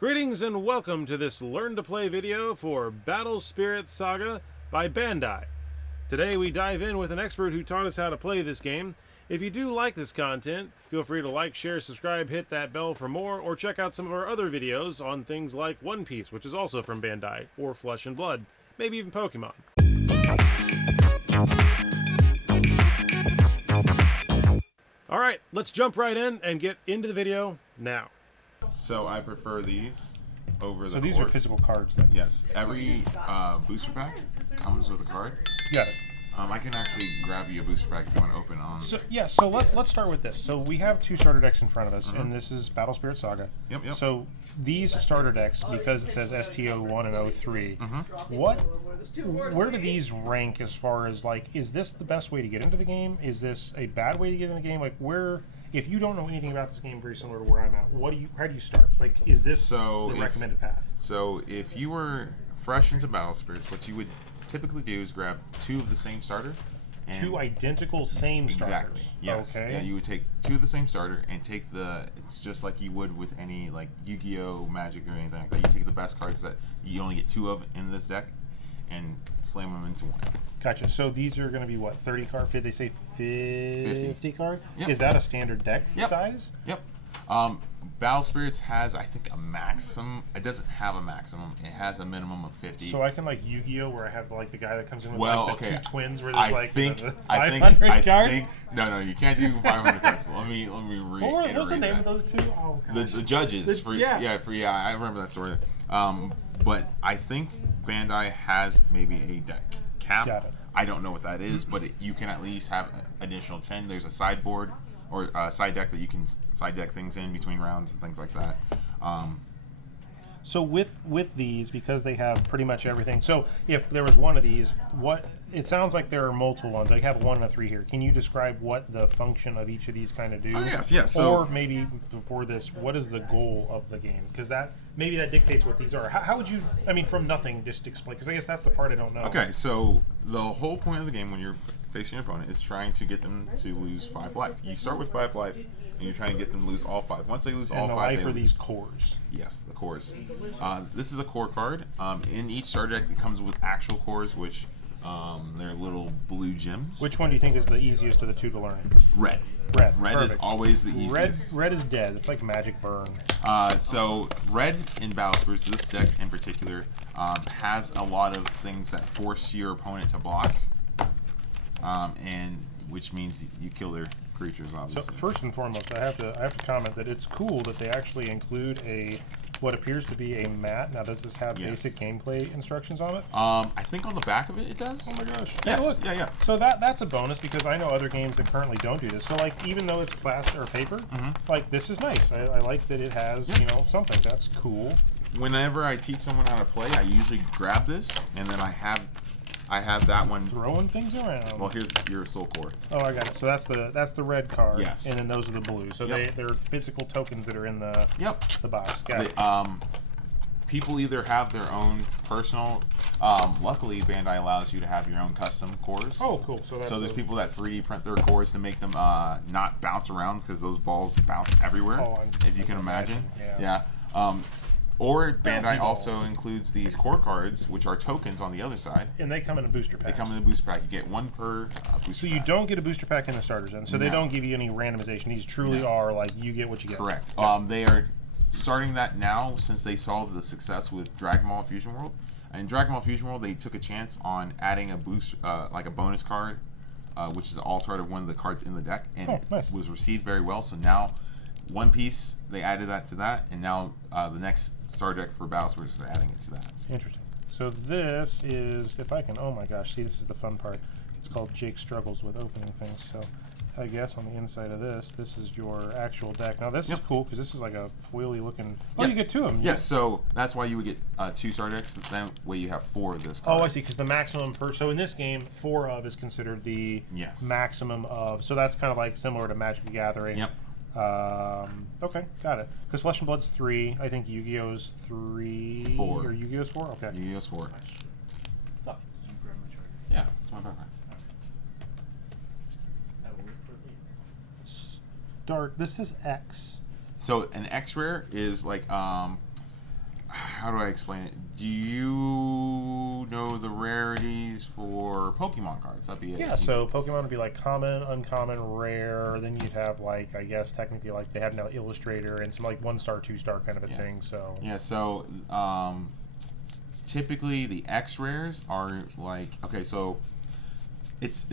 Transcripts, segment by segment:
Greetings and welcome to this Learn to Play video for Battle Spirit Saga by BanDai. Today we dive in with an expert who taught us how to play this game. If you do like this content, feel free to like, share, subscribe, hit that bell for more, or check out some of our other videos on things like One Piece, which is also from BanDai, or Flesh and Blood, maybe even Pokemon. Alright, let's jump right in and get into the video now. So I prefer these over the So these are physical cards then? Yes. Every booster pack comes with a card. Got it. I can actually grab you a booster pack if you want to open on. So let's start with this. So we have two starter decks in front of us, and this is Battle Spirit Saga. Yep. So these starter decks, because it says ST01 and 03, where do these rank as far as, like, is this the best way to get into the game? Is this a bad way to get in the game? Like, where, if you don't know anything about this game, very similar to where I'm at, how do you start? Like, is this the recommended path? So if you were fresh into Battle Spirits, what you would typically do is grab two of the same starter. Two identical same starters. Exactly. Yes. Okay. Yeah, you would take two of the same starter and take it's just like you would with any like Yu-Gi-Oh, Magic, or anything like that. You take the best cards that you only get two of in this deck and slam them into one. Gotcha. So these are going to be what, 30 card? They say 50 card? Yep. Is that a standard deck size? Yep. Battle Spirits has, I think, a maximum. It doesn't have a maximum. It has a minimum of 50. So I can, like, Yu-Gi-Oh, where I have like the guy that comes in with the two twins, where I there's think, the 500 card. No, you can't do 500 cards. Let me reiterate. What's the name of those two? Oh gosh. The judges. I remember that story. But I think BanDai has maybe a deck cap. Got it. I don't know what that is, but you can at least have an additional 10. There's a sideboard or a side deck that you can side deck things in between rounds and things like that. So with these, because they have pretty much everything. So if there was one of these, it sounds like there are multiple ones. I have 1 and a 3 here. Can you describe what the function of each of these kind of do? Oh, yes. So, or maybe before this, what is the goal of the game? Because maybe that dictates what these are. How would you, from nothing, just explain? Because I guess that's the part I don't know. Okay, so the whole point of the game when you're facing your opponent is trying to get them to lose 5 life. You start with 5 life, and you're trying to get them to lose all 5. Once they lose all 5, life are these cores. Yes, the cores. This is a core card. In each starter deck, it comes with actual cores, which they're little blue gems. Which one do you think is the easiest of the two to learn? Red. Red is always the easiest. Red is dead. It's like magic burn. So red in Battle Spirits, this deck in particular, has a lot of things that force your opponent to block, and which means you kill their creatures, obviously. So first and foremost, I have to comment that it's cool that they actually include what appears to be a mat. Now, does this have basic gameplay instructions on it? I think on the back of it does. Oh my gosh! Yes. Look. Yeah. So that's a bonus, because I know other games that currently don't do this. So, like, even though it's plastic or paper, like, this is nice. I like that it has something. That's cool. Whenever I teach someone how to play, I usually grab this, and then I have that one throwing things around. Well, here's your soul core. Oh, I got it. So that's the red card. Yes. And then those are the blue. So they're physical tokens that are in the box. Got it. People either have their own personal. Luckily, BanDai allows you to have your own custom cores. Oh, cool. So there's people that 3D print their cores to make them not bounce around, because those balls bounce everywhere. Oh, if you can imagine. Yeah. Or BanDai also includes these core cards, which are tokens on the other side. And they come in a booster pack. They come in a booster pack. You get one per booster pack. So you don't get a booster pack in the starters, then. So they don't give you any randomization. These truly are like, you get what you get. Correct. They are starting that now, since they saw the success with Dragon Ball Fusion World. In Dragon Ball Fusion World, they took a chance on adding a boost, like a bonus card, which is an alternate of one of the cards in the deck, and nice. was received very well. So now, One Piece, they added that to that, and now the next starter deck for Battle Spirits is adding it to that. Interesting. So this is, if I can, oh my gosh, see, this is the fun part. It's called Jake Struggles with Opening Things. So I guess on the inside of this is your actual deck. Now this is cool, because this is like a foily looking. Oh, you get 2 of them. Yes, so that's why you would get 2 starter decks. That way you have 4 of this card. Oh, I see. Because the maximum so in this game, 4 of is considered the maximum of. So that's kind of like similar to Magic the Gathering. Yep. Okay, got it. Because Flesh and Blood's 3. I think Yu-Gi-Oh's 3. 4. Or Yu-Gi-Oh's 4? Okay. Yu-Gi-Oh's 4. What's up? Did you grab my charger? Yeah, it's my background. Start. This is X. So an X rare is like how do I explain it? Do you know the rarities for Pokemon cards? That'd be it. Yeah, so Pokemon would be like common, uncommon, rare. Then you'd have like, I guess technically like they have now Illustrator and some like 1-star, 2-star kind of a thing. So yeah, so typically the X rares are like, okay, so it's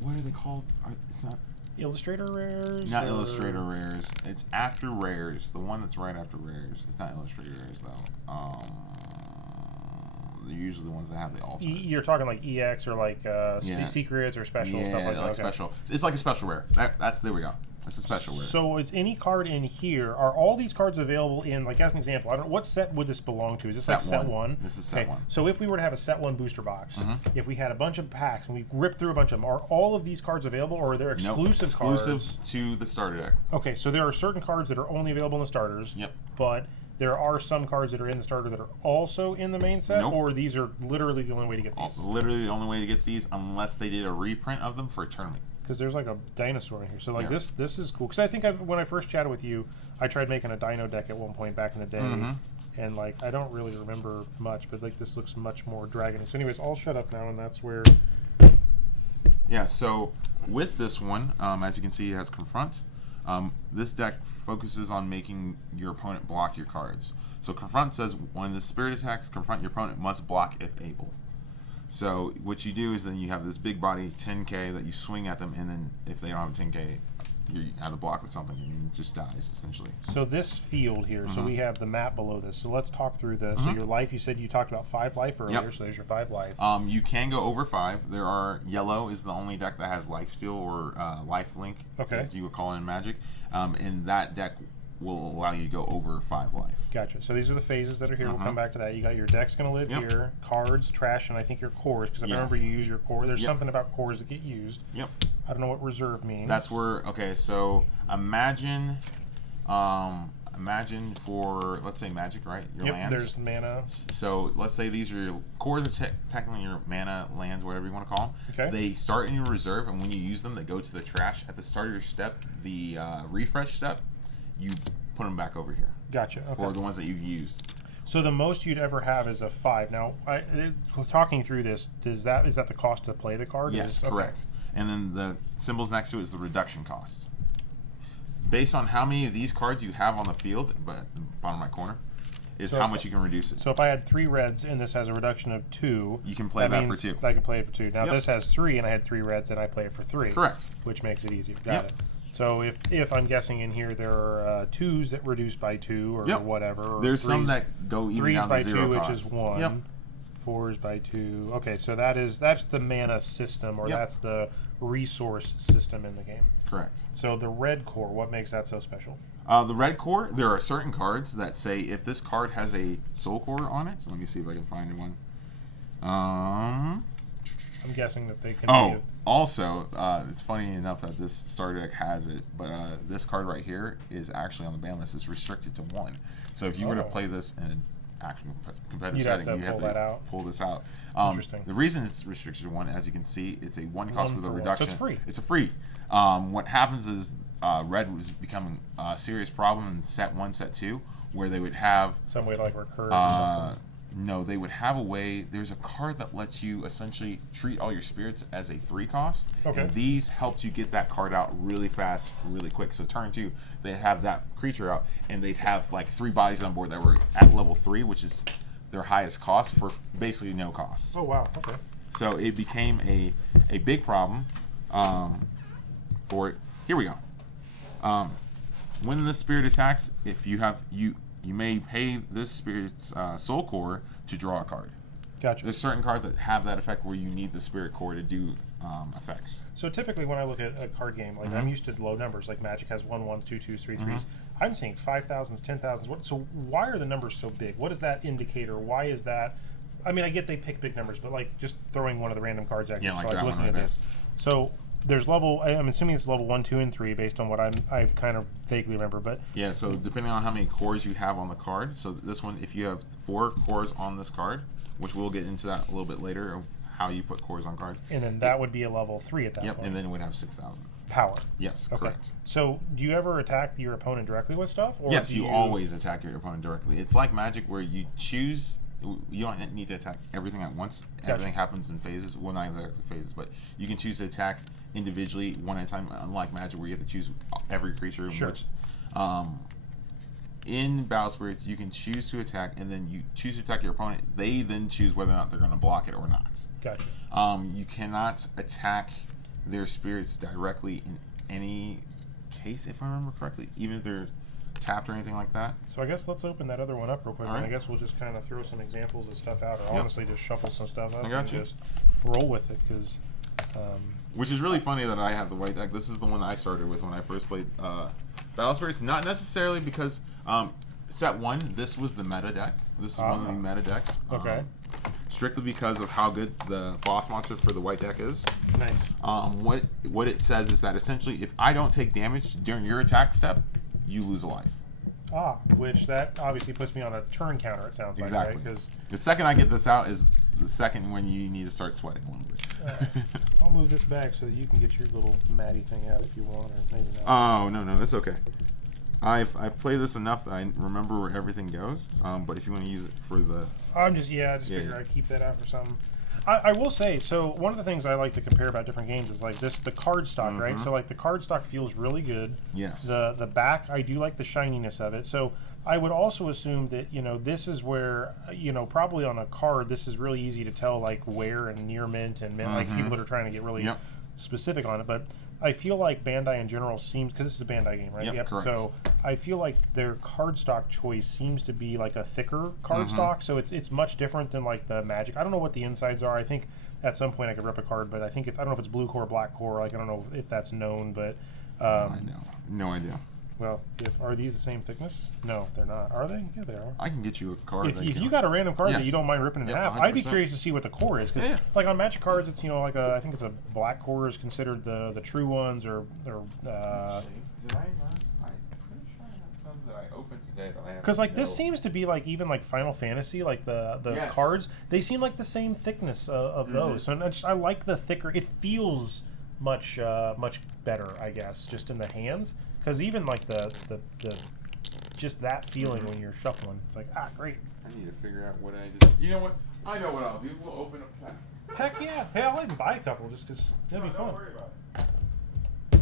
what are they called? It's not Illustrator rares. Not Illustrator rares. It's after rares. The one that's right after rares. It's not Illustrator rares though. They're usually the ones that have the altars. You're talking like EX or like secrets or special stuff like that. Like special. It's like a special rare. That's there we go. It's a special rare. So is any card in here? Are all these cards available in, like as an example? I don't know what set would this belong to. Is this like set one? This is set one. So if we were to have a set one booster box, if we had a bunch of packs and we ripped through a bunch of them, are all of these cards available, or are there exclusive cards? Exclusive to the starter deck. Okay, so there are certain cards that are only available in the starters. Yep. But there are some cards that are in the starter that are also in the main set, Nope. or these are literally the only way to get these. Literally the only way to get these, unless they did a reprint of them for a tournament. Because there's like a dinosaur in here, so like Yeah. this is cool. Because I think when I first chatted with you, I tried making a dino deck at one point back in the day, and like I don't really remember much, but like this looks much more dragony. So anyways, I'll shut up now, and that's where. Yeah. So with this one, as you can see, it has confront. This deck focuses on making your opponent block your cards. So confront says when the spirit attacks, confront your opponent must block if able. So what you do is then you have this big body 10k that you swing at them, and then if they don't have a 10k, you have to block with something, and it just dies essentially. So this field here, so we have the map below this. So let's talk through this. So your life, you said you talked about 5 life earlier. Yep. So there's your 5 life. You can go over 5. There are yellow is the only deck that has life steal or life link, as you would call it in Magic, and that deck will allow you to go over 5 life. Gotcha. So these are the phases that are here. We'll come back to that. You got your deck's going to live here, cards, trash, and I think your cores, because I remember you use your core. There's something about cores that get used. Yep. I don't know what reserve means. That's where, okay, so imagine for, let's say Magic, right? Your lands. There's mana. So let's say these are your cores are technically your mana, lands, whatever you want to call them. Okay. They start in your reserve, and when you use them, they go to the trash. At the start of your step, the refresh step, you put them back over here. Gotcha. Okay. For the ones that you've used. So the most you'd ever have is a 5. Now, talking through this, is that the cost to play the card? Yes, correct. And then the symbols next to it is the reduction cost. Based on how many of these cards you have on the field, but at the bottom right corner, is how much you can reduce it. So if I had 3 reds and this has a reduction of 2, you can play that for 2. I can play it for 2. Now this has 3 and I had 3 reds and I play it for 3. Correct. Which makes it easier. Got it. So if I'm guessing in here there are 2s that reduce by 2 or whatever. Or there's 3s, some that go even 3s down by to 0 2, cost. which is 1. Yep. 4s by 2. Okay, so that's the mana system, or that's the resource system in the game. Correct. So the red core, what makes that so special? The red core, there are certain cards that say if this card has a soul core on it. So let me see if I can find one. I'm guessing that they can. Also, it's funny enough that this starter deck has it, but this card right here is actually on the ban list. It's restricted to 1. So if you were to play this in an actual competitive setting, you have to pull this out. Interesting. The reason it's restricted to 1, as you can see, it's a 1 cost with a reduction. So it's free. It's a free. What happens is red was becoming a serious problem in set 1, set 2, where they would have some way to like recur or something. No, they would have a way. There's a card that lets you essentially treat all your spirits as a 3 cost. Okay. And these helped you get that card out really fast, really quick. So turn 2, they have that creature out, and they'd have like 3 bodies on board that were at level 3, which is their highest cost for basically no cost. Oh wow. Okay. So it became a big problem for it. Here we go. When the spirit attacks, if you have you may pay this spirit's soul core to draw a card. Gotcha. There's certain cards that have that effect where you need the spirit core to do effects. So typically when I look at a card game, like I'm used to low numbers, like Magic has 1 1s, 2 2s, 3 3s. I'm seeing 5,000s, 10,000s. So why are the numbers so big? What is that indicator? Why is that? I mean, I get they pick big numbers, but like just throwing one of the random cards at you. Yeah, like so that I'm one looking right at this. So there's level. I'm assuming it's level 1, 2, and 3 based on what I kind of vaguely remember. But yeah, so depending on how many cores you have on the card. So this one, if you have 4 cores on this card, which we'll get into that a little bit later of how you put cores on card. And then that would be a level 3 at that Yep, point. and then it would have 6,000. Power. Yes, Okay. correct. So do you ever attack your opponent directly with stuff? Or Yes, do you always attack your opponent directly. It's like Magic where you choose. You don't need to attack everything at once. Gotcha. Everything happens in phases. Well, not exactly phases, but you can choose to attack individually one at a time. Unlike Magic, where you have to choose every creature. Sure. Which, in Battle Spirits, you can choose to attack, and then you choose to attack your opponent. They then choose whether or not they're going to block it or not. Gotcha. You cannot attack their spirits directly in any case, if I remember correctly, even if they're tapped or anything like that. So I guess let's open that other one up real quick. All right. And I guess we'll just kind of throw some examples of stuff out, or Yep. honestly just shuffle some stuff up I got and you. just roll with it, because Which is really funny that I have the white deck. This is the one I started with when I first played Battle Spirits. Not necessarily because set 1, this was the meta deck. This is one of the meta decks. Okay. Strictly because of how good the boss monster for the white deck is. nice. What it says is that essentially, if I don't take damage during your attack step, you lose a life. Which that obviously puts me on a turn counter, it sounds like, Exactly. right? Because The second I get this out is the second when you need to start sweating a little bit. I'll move this back so that you can get your little Maddie thing out if you want, or maybe not. Oh, no, that's okay. I've played this enough that I remember where everything goes. But if you want to use it for the... I just figured I'd keep that out for something. I will say, so one of the things I like to compare about different games is like the card stock, right? So like the card stock feels really good. Yes. The back, I do like the shininess of it. So I would also assume that, this is where, probably on a card, this is really easy to tell like wear and near mint and mint, like people that are trying to get really specific on it. But I feel like BanDai in general seems, because this is a BanDai game, right? Yep, correct. So I feel like their card stock choice seems to be like a thicker card stock, so it's much different than like the Magic. I don't know what the insides are. I think at some point I could rip a card, but I think I don't know if it's blue core, black core. Like I don't know if that's known, but I know. No idea. well, are these the same thickness? No, they're not. Are they? Yeah, they are. I can get you a card. If you got a random card that Yes. you don't mind ripping in Yep, half, I'd be 100%. curious to see what the core is, because Yeah. like on Magic cards, it's like I think it's a black core is considered the true ones, or Did I not? I'm pretty sure I have some that I opened today that I have. because like this seems to be like even like Final Fantasy, like the Yes. cards, they seem like the same thickness of those. So I like the thicker. It feels much much better, I guess, just in the hands. Because even like the just that feeling when you're shuffling, it's like great. I need to figure out what I just. You know what? I know what I'll do. We'll open a pack. Heck yeah! Hey, I'll even buy a couple just because that'd be fun. Don't worry about it.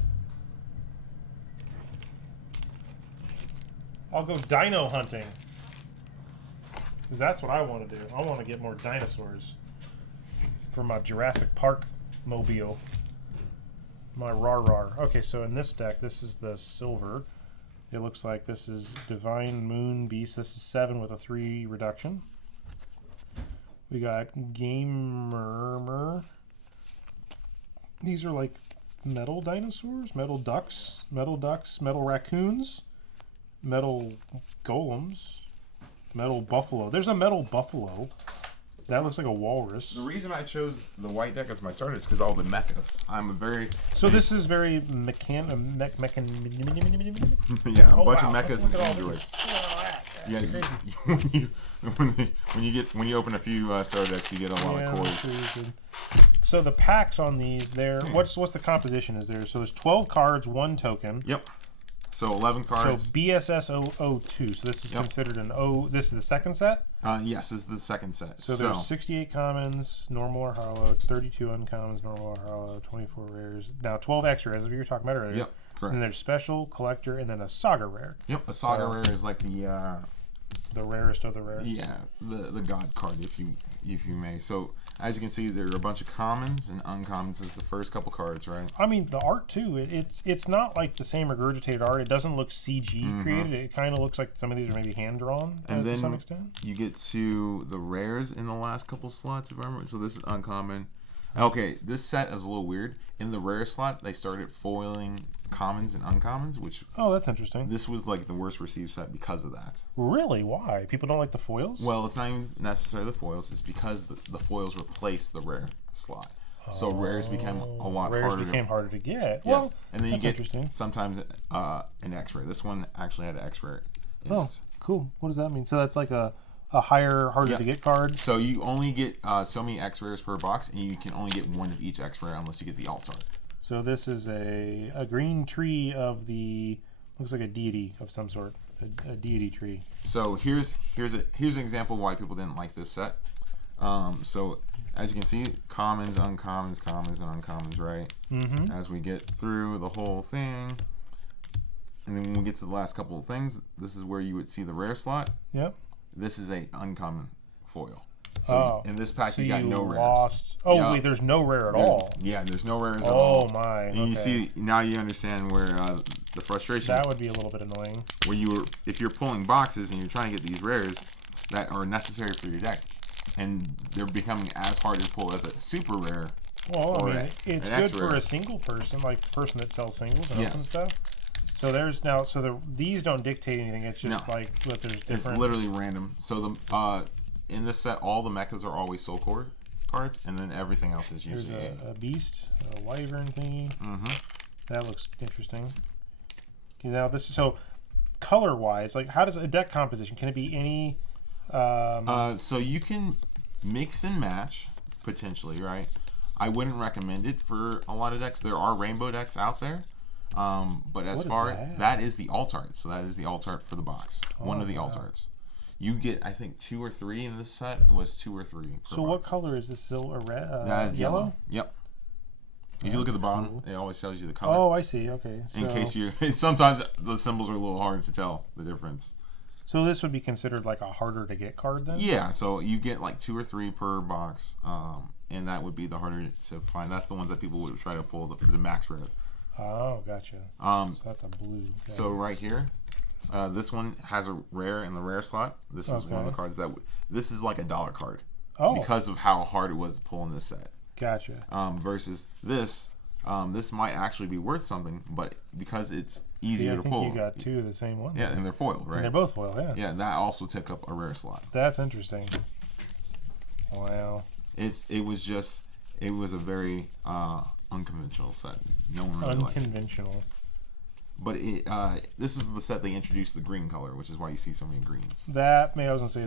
I'll go dino hunting. Because that's what I want to do. I want to get more dinosaurs for my Jurassic Park mobile. My rar. Okay, so in this deck, this is the silver. It looks like this is Divine Moon Beast. This is 7 with a 3 reduction. We got Gamer. These are like metal dinosaurs, metal ducks, metal raccoons, metal golems, metal buffalo. There's a metal buffalo. That looks like a walrus. The reason I chose the white deck as my starter is because all the mechas. I'm a very So this is very yeah, a bunch of mechas and androids. Yeah, when you open a few starter decks, you get a lot of cores. So the packs on these, what's the composition? Is there? So there's 12 cards, 1 token. Yep. So 11 So cards. BSS 002. So this is considered an O. This is the second set. Yes, this is the second set. So there's 68 commons, normal or hollow, 32 uncommons, normal or hollow, 24 rares. Now 12 extra, as we were talking about earlier. Yep, correct. And then there's special, collector, and then a saga rare. Yep, a saga rare is like The rarest of the rare. yeah, the god card, if you may. So as you can see, there are a bunch of commons and uncommons as the first couple cards, right? I mean, the art too. It's not like the same regurgitated art. It doesn't look CG created. It kind of looks like some of these are maybe hand drawn to some extent. You get to the rares in the last couple slots, if I remember. So this is uncommon. Okay, this set is a little weird. In the rare slot, they started foiling commons and uncommons, which Oh, that's interesting. this was like the worst received set because of that. Really? Why? People don't like the foils? Well, it's not even necessarily the foils. It's because the foils replaced the rare slot. So rares became a lot Rares harder. became harder to get. Yes. Well, And then you that's get interesting. sometimes an X-ray. This one actually had an X-ray in Oh, it. cool. What does that mean? So that's like a harder Yeah. to get cards. So you only get so many X rares per box, and you can only get one of each X rare unless you get the alt art. So this is a green tree of the, looks like a deity of some sort, a deity tree. So here's an example why people didn't like this set. So as you can see, commons, uncommons, commons, and uncommons, right? Mm-hmm. As we get through the whole thing, and then when we get to the last couple of things, this is where you would see the rare slot. Yep. This is a uncommon foil. So Oh. in this pack, So you got no rares. lost. Oh Yeah. wait, there's no rare at There's- all. Yeah, there's no rares at all. Oh my. And Okay. you see now, you understand where the frustration. That would be a little bit annoying. Where if you're pulling boxes and you're trying to get these rares that are necessary for your deck, and they're becoming as hard to pull as a super rare. Well, I Or mean, an it's X good for rare. a single person, like the person that sells singles and Yes. open stuff. So there's now, these don't dictate anything. It's just No. like, but there's It's different. literally random. So in this set, all the mechas are always soul core cards, and then everything else is There's usually a beast, a wyvern thingy. Mm-hmm. That looks interesting. Okay, now this is so color wise, like how does a deck composition? Can it be any? So you can mix and match potentially, right? I wouldn't recommend it for a lot of decks. There are rainbow decks out there, but as What is far that? that is the alt art. So that is the alt art for the box. One Oh, of the alt wow. arts. You get, I think, 2 or 3 in this set. It was 2 or 3. Per So what box. color is this? Silver, red, That is yellow? Yep. If you look at the bottom, cool. it always tells you the color. Oh, I see. Okay. So, In case you, sometimes the symbols are a little hard to tell the difference. so this would be considered like a harder to get card then? Yeah, so you get like 2 or 3 per box, and that would be the harder to find. That's the ones that people would try to pull for the max rare. Oh, gotcha. So That's a blue. Okay. So right here, this one has a rare in the rare slot. This is one of the Okay. cards that this is like a dollar card Oh. because of how hard it was to pull in this set. Gotcha. Versus this, this might actually be worth something, but because it's See, easier I to think pull. you got two of the same one. Yeah, and they're foiled, And right? they're both foil, yeah. Yeah, that also took up a rare slot. That's interesting. Wow. It was a very unconventional set. No one really liked it. Unconventional. But this is the set they introduced the green color, which is why you see so many greens. That, I was going to say,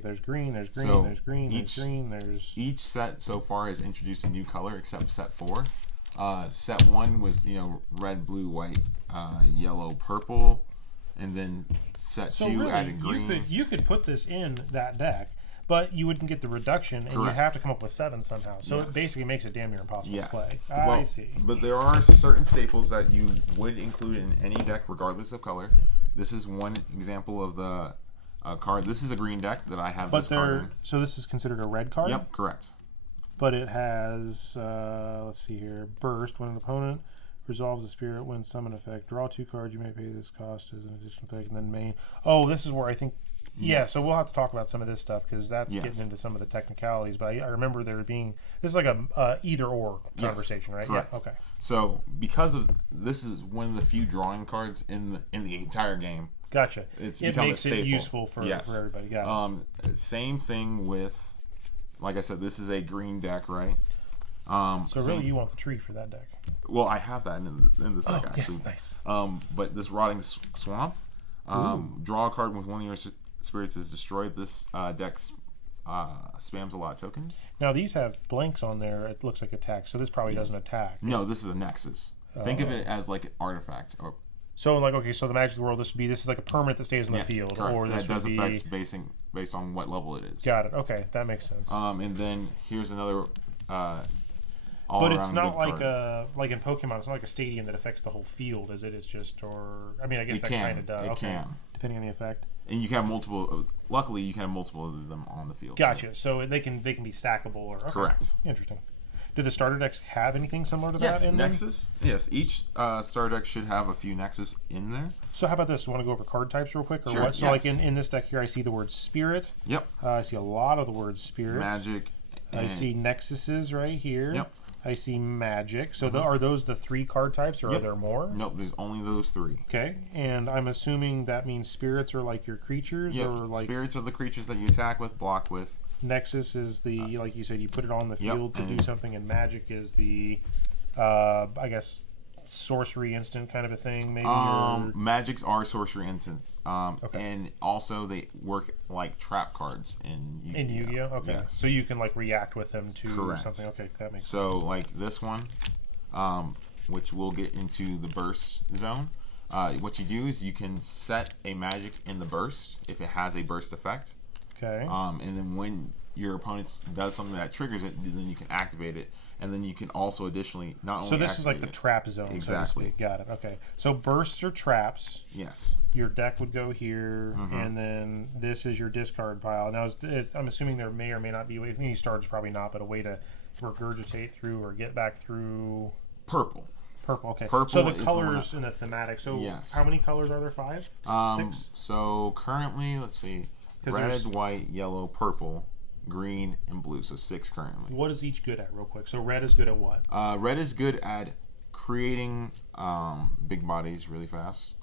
there's green, there's green, So there's green, each- there's green, there's... Each set so far has introduced a new color, except set 4. Set 1 was red, blue, white, yellow, purple, and then set So 2 really, added green. you could put this in that deck, but you wouldn't get the reduction, and you Correct. have to come up with 7 somehow. So Yes. it basically makes it damn near impossible Yes. to play. Well, I see. But there are certain staples that you would include in any deck, regardless of color. This is one example of the card. This is a green deck that I have But this card in. so this is considered a red card? Yep, correct. But it has, let's see here, burst. When an opponent resolves a spirit when summon effect, draw 2 cards. You may pay this cost as an additional effect, and then main. Oh, this is where I think. Yeah, Yes. so we'll have to talk about some of this stuff because that's Yes. getting into some of the technicalities. But I remember there being this is like a either or Yes, conversation, right? correct. Yeah. Okay. So because of this is one of the few drawing cards in the entire game. Gotcha. It's It become makes a it staple. useful for everybody. Got it. Same thing with, like I said, this is a green deck, right? So same- really, you want the tree for that deck? Well, I have that in this deck actually. Yes, nice. But this rotting swamp, draw a card with one of your spirits is destroyed. This deck spams a lot of tokens. Now these have blanks on there. It looks like attack, so this probably doesn't attack. No, this is a nexus. Think of it as like an artifact. Or So like, okay, so the Magic of the World, this is like a permanent that stays in the yes, field, correct. or this that does would be. effects based on what level it is. Got it. Okay, that makes sense. And then here's another. But it's not like card. like in Pokemon. It's not like a stadium that affects the whole field, is it? It's just, or I mean, I guess It that can. kind of does. It Okay, can. depending on the effect. And you can have multiple. Luckily, you can have multiple of them on the field. Gotcha. So they can be stackable, or okay. Correct. Interesting. Do the starter decks have anything similar to Yes, that in them? Nexus. Yes, each starter deck should have a few Nexus in there. So how about this? You want to go over card types real quick, or Sure, what? So like yes. in this deck here, I see the word spirit. Yep. I see a lot of the word spirit. Magic. I see nexuses right here. Yep. I see magic. So are those the 3 card types, or are Yep. there more? Nope, there's only those 3. Okay, and I'm assuming that means spirits are like your creatures, Yep. or like Spirits are the creatures that you attack with, block with. Nexus is the like you said, you put it on the Yep, field to do and- something, and magic is the I guess sorcery instant kind of a thing, maybe? Magics are sorcery instants. And also they work like trap cards in Yu-Gi-Oh. In Yu-Gi-Oh? Okay. Yes. So you can like react with them to Correct. something. Okay, that makes So sense. like this one, which we'll get into the burst zone. What you do is you can set a magic in the burst if it has a burst effect. Okay. And then when your opponent does something that triggers it, then you can activate it. And then you can also additionally not only So this is like activate the it- trap zone, Exactly. so to speak. Got it. Okay. So bursts are traps. Yes. Your deck would go here, Mm-hmm. and then this is your discard pile. Now, I'm assuming there may or may not be a way. Any starters probably not, but a way to regurgitate through or get back through. Purple. Purple. Okay. Purple so the is the colors one and the thematic. So Yes. how many colors are there? 5? 6? So currently, let's see, 'Cause red, there's- white, yellow, purple, green, and blue. So 6 currently. What is each good at, real quick? So red is good at what? Red is good at creating big bodies really fast.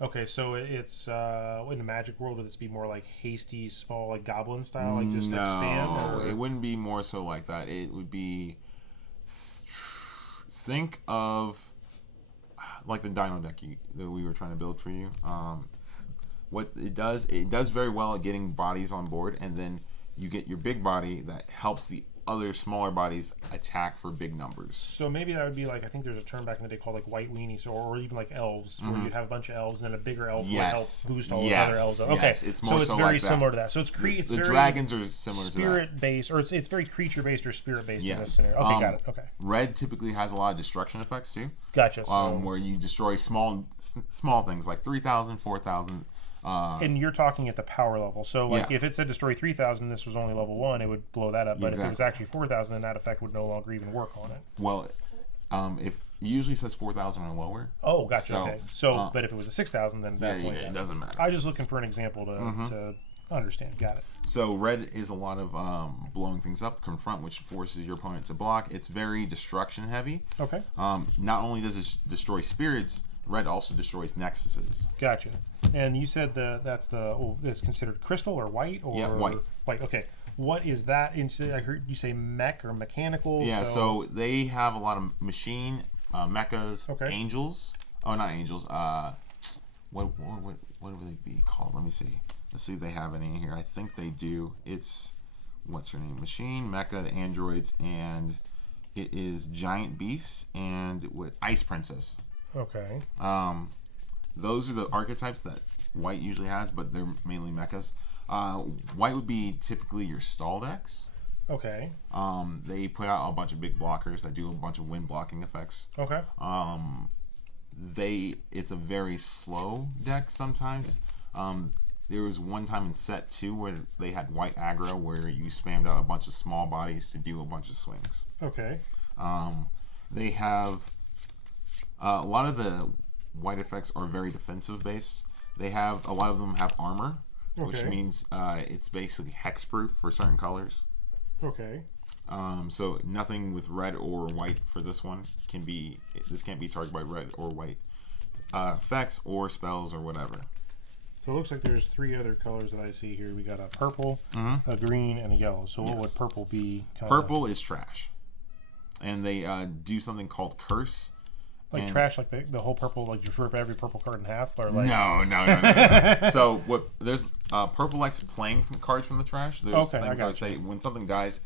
Okay, so it's in the magic world, would this be more like hasty, small, like goblin style, like just expand? No, Or? it wouldn't be more so like that. It would be, think of like the Dino deck that we were trying to build for you. What it does very well at getting bodies on board, and then you get your big body that helps the other smaller bodies attack for big numbers. So maybe that would be like, I think there's a term back in the day called like white weenies, or even like elves, where you'd have a bunch of elves and then a bigger elf would help Yes. boost all the Yes. other elves. Okay, Yes. It's more so it's so very like that. similar to that. So it's it's The very dragons are similar to spirit based, or it's very creature based or spirit based in this Yes. scenario. Okay, got it. Okay, that. Red typically has a lot of destruction effects too. gotcha. So, Where you destroy small things like 3,000, 4,000. and you're talking at the power level. So like Yeah. if it said destroy 3,000, this was only level 1, it would blow that up. But if it was Exactly. actually 4,000, then that effect would no longer even work on it. Well, if it usually says 4,000 or lower. Oh, gotcha. So, Okay. So, but if it was a 6,000, then Yeah, definitely it doesn't matter. I was just looking for an example to understand. Got it. So red is a lot of blowing things up, confront, which forces your opponent to block. It's very destruction heavy. Okay. Not only does it destroy spirits, red also destroys nexuses. Gotcha. And you said it's considered crystal or white or Yeah, white. White. Okay. What is that? I heard you say mech or mechanical. Yeah, so they have a lot of machine mechas, Okay. angels. Oh, not angels. What would they be called? Let me see. Let's see if they have any in here. I think they do. It's what's her name? Machine, mecha, androids, and it is giant beasts and with ice princess. Okay. Those are the archetypes that white usually has, but they're mainly mechas. White would be typically your stall decks. Okay. They put out a bunch of big blockers that do a bunch of wind blocking effects. Okay. It's a very slow deck sometimes. There was one time in set 2 where they had white aggro where you spammed out a bunch of small bodies to do a bunch of swings. Okay. They have a lot of the white effects are very defensive based. They have a lot of them have armor, which Okay. means it's basically hexproof for certain colors. Okay. So nothing with red or white for this one can't be targeted by red or white effects or spells or whatever. So it looks like there's 3 other colors that I see here. We got a purple, a green, and a yellow. So what Yes. would purple be? Purple is trash, and they do something called curse. Like and- trash, like the whole purple, like just rip every purple card in half, or like No. So what? There's purple likes playing from cards from the trash. There's Okay, I things I would got you. say when something dies,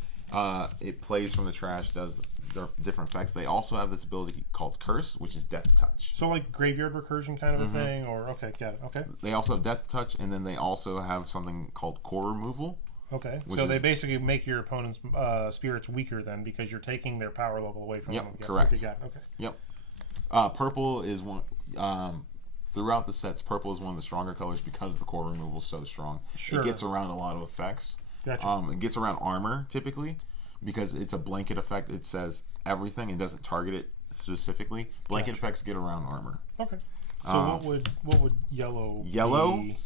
it plays from the trash, does their different effects. They also have this ability called curse, which is death touch. so like graveyard recursion kind of a thing, or okay, got it. Okay, They also have death touch, and then they also have something called core removal. okay. Which So they is- basically make your opponent's spirits weaker then because you're taking their power level away from Yep, them. I guess. correct. Okay, got it. Okay. Yep. Purple is one. Throughout the sets, purple is one of the stronger colors because the core removal is so strong. Sure. It gets around a lot of effects. Gotcha. It gets around armor typically because it's a blanket effect. It says everything. It doesn't target it specifically. Blanket Gotcha. effects get around armor. Okay. So what would yellow? Yellow be?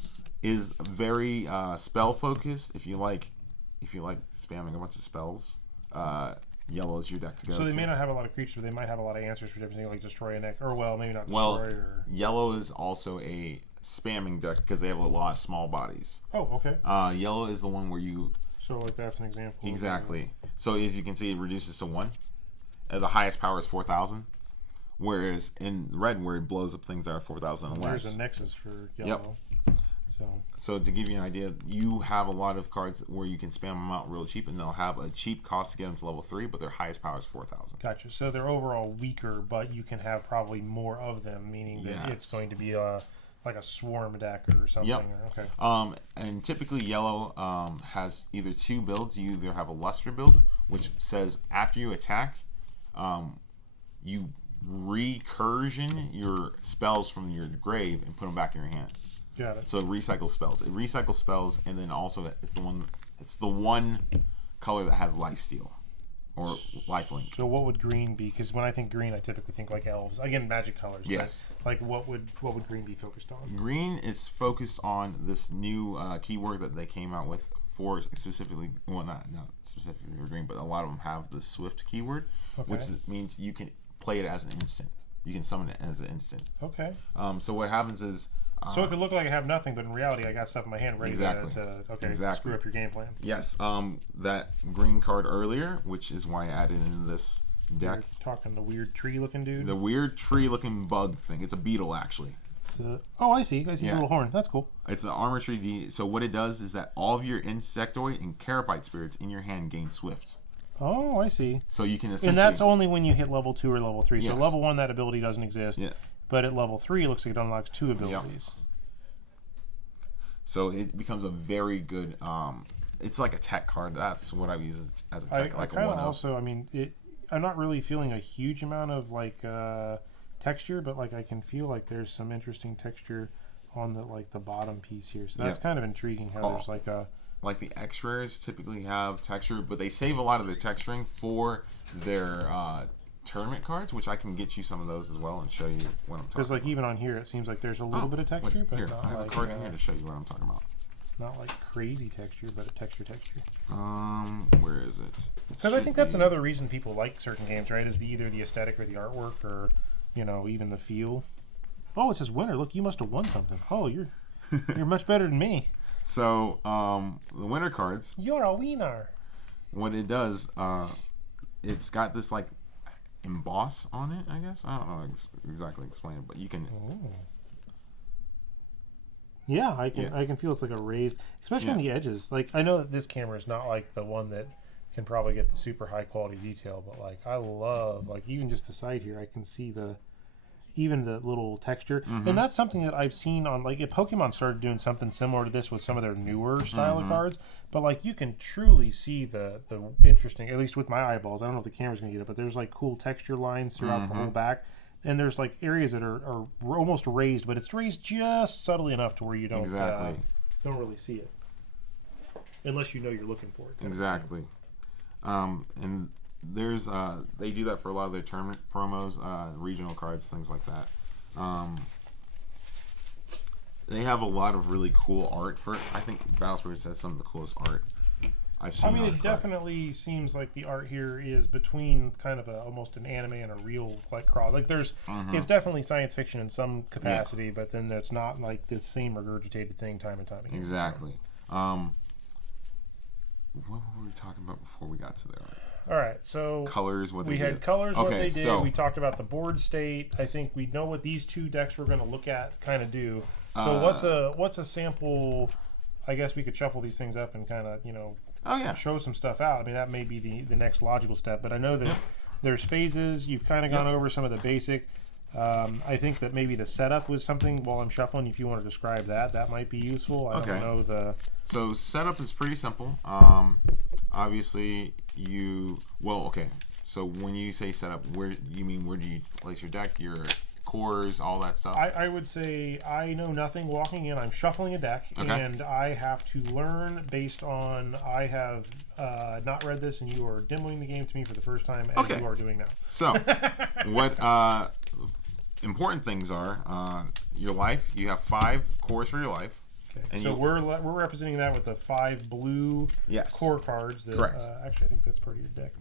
is very spell focused. If you like spamming a bunch of spells, yellow is your deck to go So they to. may not have a lot of creatures, but they might have a lot of answers for different things, like destroy a neck, or well, maybe not destroy. Well, or yellow is also a spamming deck because they have a lot of small bodies. oh, okay. Yellow is the one where you So like that's an example. exactly. So as you can see, it reduces to 1. The highest power is 4,000. Whereas in red, where it blows up things that are 4,000 and less. There's a Nexus for yellow. So to give you an idea, you have a lot of cards where you can spam them out real cheap, and they'll have a cheap cost to get them to level 3, but their highest power is 4,000. Gotcha. So they're overall weaker, but you can have probably more of them, meaning that it's going to be like a swarm deck or something. Yep. Okay. And typically yellow has either 2 builds. You either have a luster build, which says after you attack, you recursion your spells from your grave and put them back in your hand. Got it. So it recycles spells. It recycles spells, and then also it's the one color that has lifesteal or lifelink. So what would green be? Because when I think green, I typically think like elves. Again, magic colors. Yes. Like what would green be focused on? Green is focused on this new keyword that they came out with for specifically, well, not specifically for green, but a lot of them have the swift keyword, which means you can play it as an instant. You can summon it as an instant. Okay. So what happens is. So it could look like I have nothing, but in reality, I got stuff in my hand ready to screw up your game plan. Yes. That green card earlier, which is why I added in this deck. You're talking the weird tree-looking dude. The weird tree-looking bug thing. It's a beetle, actually. Oh, I see. I see the little horn. That's cool. It's an armor tree. So what it does is that all of your insectoid and carabyte spirits in your hand gain swift. Oh, I see. So you can essentially... And that's only when you hit level 2 or level 3. Yes. So level 1, that ability doesn't exist. Yeah. But at level 3, it looks like it unlocks 2 abilities. Yep. So it becomes a very good... it's like a tech card. That's what I use as a tech, like a 1-0. Also, I mean, I'm not really feeling a huge amount of like texture, but like I can feel like there's some interesting texture on the bottom piece here. So that's kind of intriguing how there's like a... Like the X-rays typically have texture, but they save a lot of their texturing for their tournament cards, which I can get you some of those as well and show you what I'm talking about. Because like even on here, it seems like there's a little bit of texture, but here, not I have like, a card in here to show you what I'm talking about. Not like crazy texture, but a texture. Where is it? Because I think that's another reason people like certain games, right? Is either the aesthetic or the artwork, or even the feel. Oh, it says winner. Look, you must have won something. Oh, you're much better than me. So the winner cards. You're a winner. What it does, it's got this like emboss on it. I guess I don't know exactly explain it, but you can. Oh. Yeah, I can feel it's like a raised, especially on the edges. Like I know that this camera is not like the one that can probably get the super high quality detail, but like I love like even just the side here, I can see even the little texture, and that's something that I've seen on like if Pokemon started doing something similar to this with some of their newer style of cards, but like you can truly see the interesting, at least with my eyeballs. I don't know if the camera's gonna get it, but there's like cool texture lines throughout the whole back. And there's like areas that are almost raised, but it's raised just subtly enough to where you don't don't really see it, unless you know you're looking for it. Exactly. And there's they do that for a lot of their tournament promos, regional cards, things like that. They have a lot of really cool art for it. I think Battle Spirits has some of the coolest art I've seen. I mean, it definitely seems like the art here is between kind of almost an anime and a real like cross. Like there's, it's definitely science fiction in some capacity, but then it's not like the same regurgitated thing time and time again. Exactly. What were we talking about before we got to there? All right, so colors. What we they had did. colors. What they did. So, we talked about the board state. I think we know what these 2 decks we're going to look at kind of do. So what's a sample? I guess we could shuffle these things up and kind of show some stuff out. I mean that may be the next logical step. But I know that there's phases. You've kind of gone over some of the basic. I think that maybe the setup was something while I'm shuffling. If you want to describe that might be useful. I don't know the. So setup is pretty simple. Obviously, So when you say setup, where do you place your deck, your cores, all that stuff? I would say I know nothing. Walking in, I'm shuffling a deck, and I have to learn based on I have not read this, and you are demoing the game to me for the first time, as you are doing now. So, what important things are your life. You have 5 cores for your life. Okay. And so we're representing that with the 5 blue core cards. That, correct. Actually, I think that's part of your deck.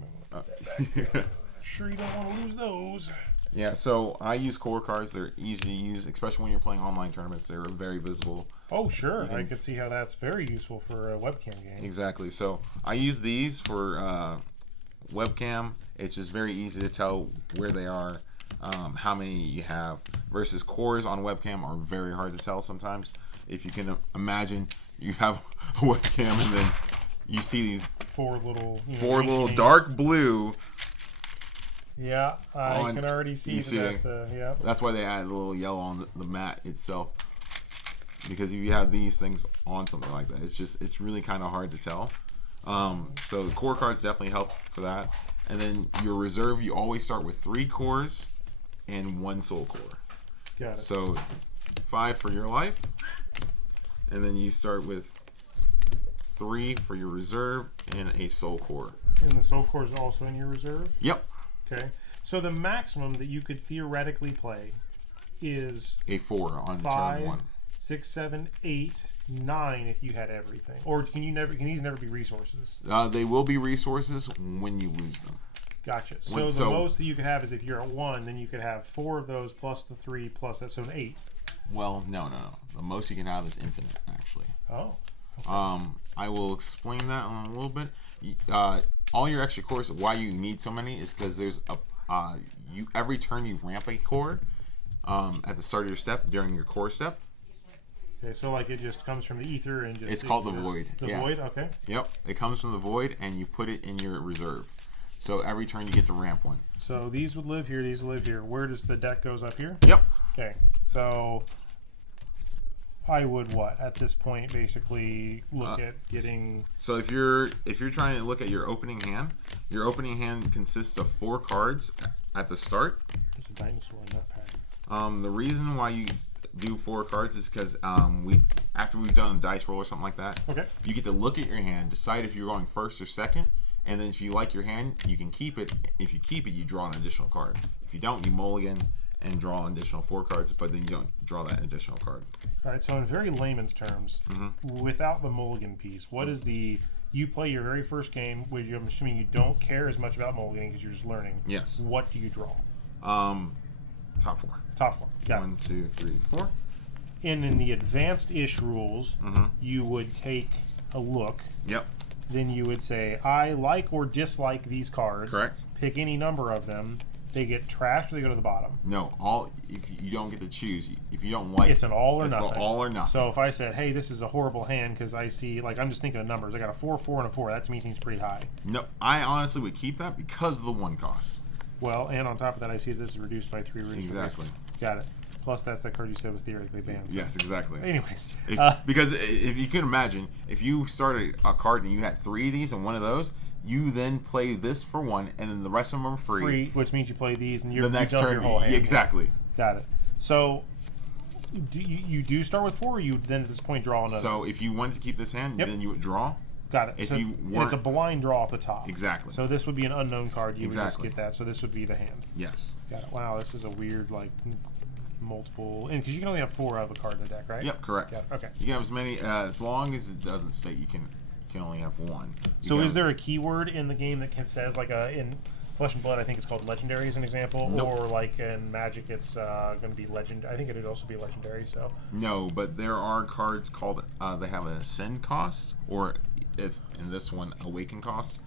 Sure, you don't want to lose those. Yeah, so I use core cards. They're easy to use, especially when you're playing online tournaments. They're very visible. Oh, sure. I could see how that's very useful for a webcam game. Exactly. So I use these for webcam. It's just very easy to tell where they are. how many you have versus cores on webcam are very hard to tell sometimes. If you can imagine, you have a webcam and then you see these four little dark blue. Yeah, I can already see that's yeah. That's why they add a little yellow on the mat itself. Because if you have these things on something like that, it's really kind of hard to tell. So the core cards definitely help for that. And then your reserve, you always start with 3 cores and 1 soul core. Got it. So 5 for your life, and then you start with 3 for your reserve and a soul core. And the soul core is also in your reserve? Yep. Okay. So the maximum that you could theoretically play is a 4 on 5, turn 1. 6, 7, 8, 9 if you had everything. Or can these never be resources? They will be resources when you lose them. Gotcha. So the most that you could have is if you're at 1, then you could have 4 of those plus the 3 plus that, so an 8. Well, no. The most you can have is infinite, actually. Oh. Okay. I will explain that in a little bit. All your extra cores, why you need so many is because there's every turn you ramp a core at the start of your step during your core step. Okay, so like it just comes from the ether and just... It's called the void. The void, okay. Yep, it comes from the void and you put it in your reserve. So every turn you get to ramp one. So these would live here, these would live here. Where does the deck goes up here? Yep. Okay, so I would at this point basically look at getting... So if you're trying to look at your opening hand consists of 4 cards at the start. There's a dinosaur in that pack. The reason why you do 4 cards is because after we've done a dice roll or something like that, okay, you get to look at your hand, decide if you're going first or second, and then if you like your hand, you can keep it. If you keep it, you draw an additional card. If you don't, you mulligan and draw an additional 4 cards, but then you don't draw that additional card. All right, so in very layman's terms, without the mulligan piece, what is you play your very first game, which I'm assuming you don't care as much about mulliganing because you're just learning. Yes. What do you draw? Top 4. Top 4. Yeah. 1, 2, 3, 4. And in the advanced-ish rules, you would take a look. Yep. Then you would say, I like or dislike these cards. Correct. Pick any number of them. They get trashed or they go to the bottom. No, you don't get to choose. If you don't like, it's an all or it's nothing. All or nothing. So if I said, hey, this is a horrible hand because I see, like, I'm just thinking of numbers. I got a 4, 4, and a 4. That to me seems pretty high. No, I honestly would keep that because of the 1 cost. Well, and on top of that, I see this is reduced by 3 reduced. Exactly. Got it. Plus, that's that card you said was theoretically banned. So. Yes, exactly. Anyways. Because if you can imagine, if you started a card and you had 3 of these and 1 of those, you then play this for 1, and then the rest of them are free. Which means you play these, and the next turn, your whole hand. Exactly. Got it. So, you do start with 4, or you then at this point draw another? So if you wanted to keep this hand, then you would draw. Got it. If so, you and it's a blind draw off the top. Exactly. So this would be an unknown card. You would just Exactly. get that. So this would be the hand. Yes. Got it. Wow, this is a weird, like, multiple... And because you can only have 4 of a card in the deck, right? Yep, correct. Got it. Okay. You can have as many, as long as it doesn't state you can only have 1. So is there a keyword in the game that says, like, in Flesh and Blood, I think it's called Legendary as an example, or like in Magic, it's going to be Legend. I think it would also be Legendary. So no, but there are cards called they have an Ascend cost, or if in this one Awaken cost,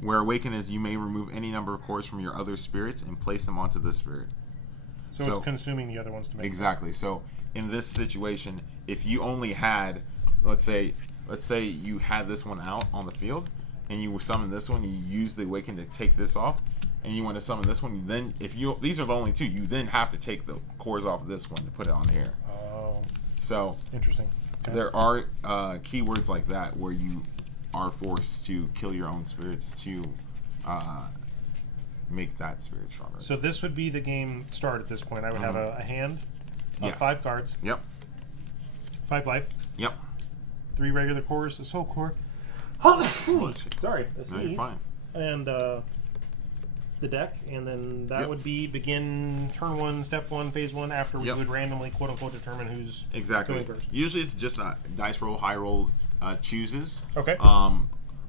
where Awaken is you may remove any number of cores from your other spirits and place them onto this spirit. So it's consuming the other ones to make exactly. So in this situation, if you only had, let's say you had this one out on the field, and you summon this one, you use the Awaken to take this off, and you want to summon this one, then these are the only 2, you then have to take the cores off of this one to put it on here. Oh. So interesting. Okay. There are keywords like that where you are forced to kill your own spirits to make that spirit stronger. So this would be the game start at this point. I would have a hand of 5 cards. Yep. 5 life. Yep. 3 regular cores, a soul core. Sorry, a sneeze. No, you're fine. And the deck, and then that would be begin turn 1, step 1, phase 1. After we would randomly, quote unquote, determine who's going first. Usually it's just a dice roll, high roll chooses. Okay.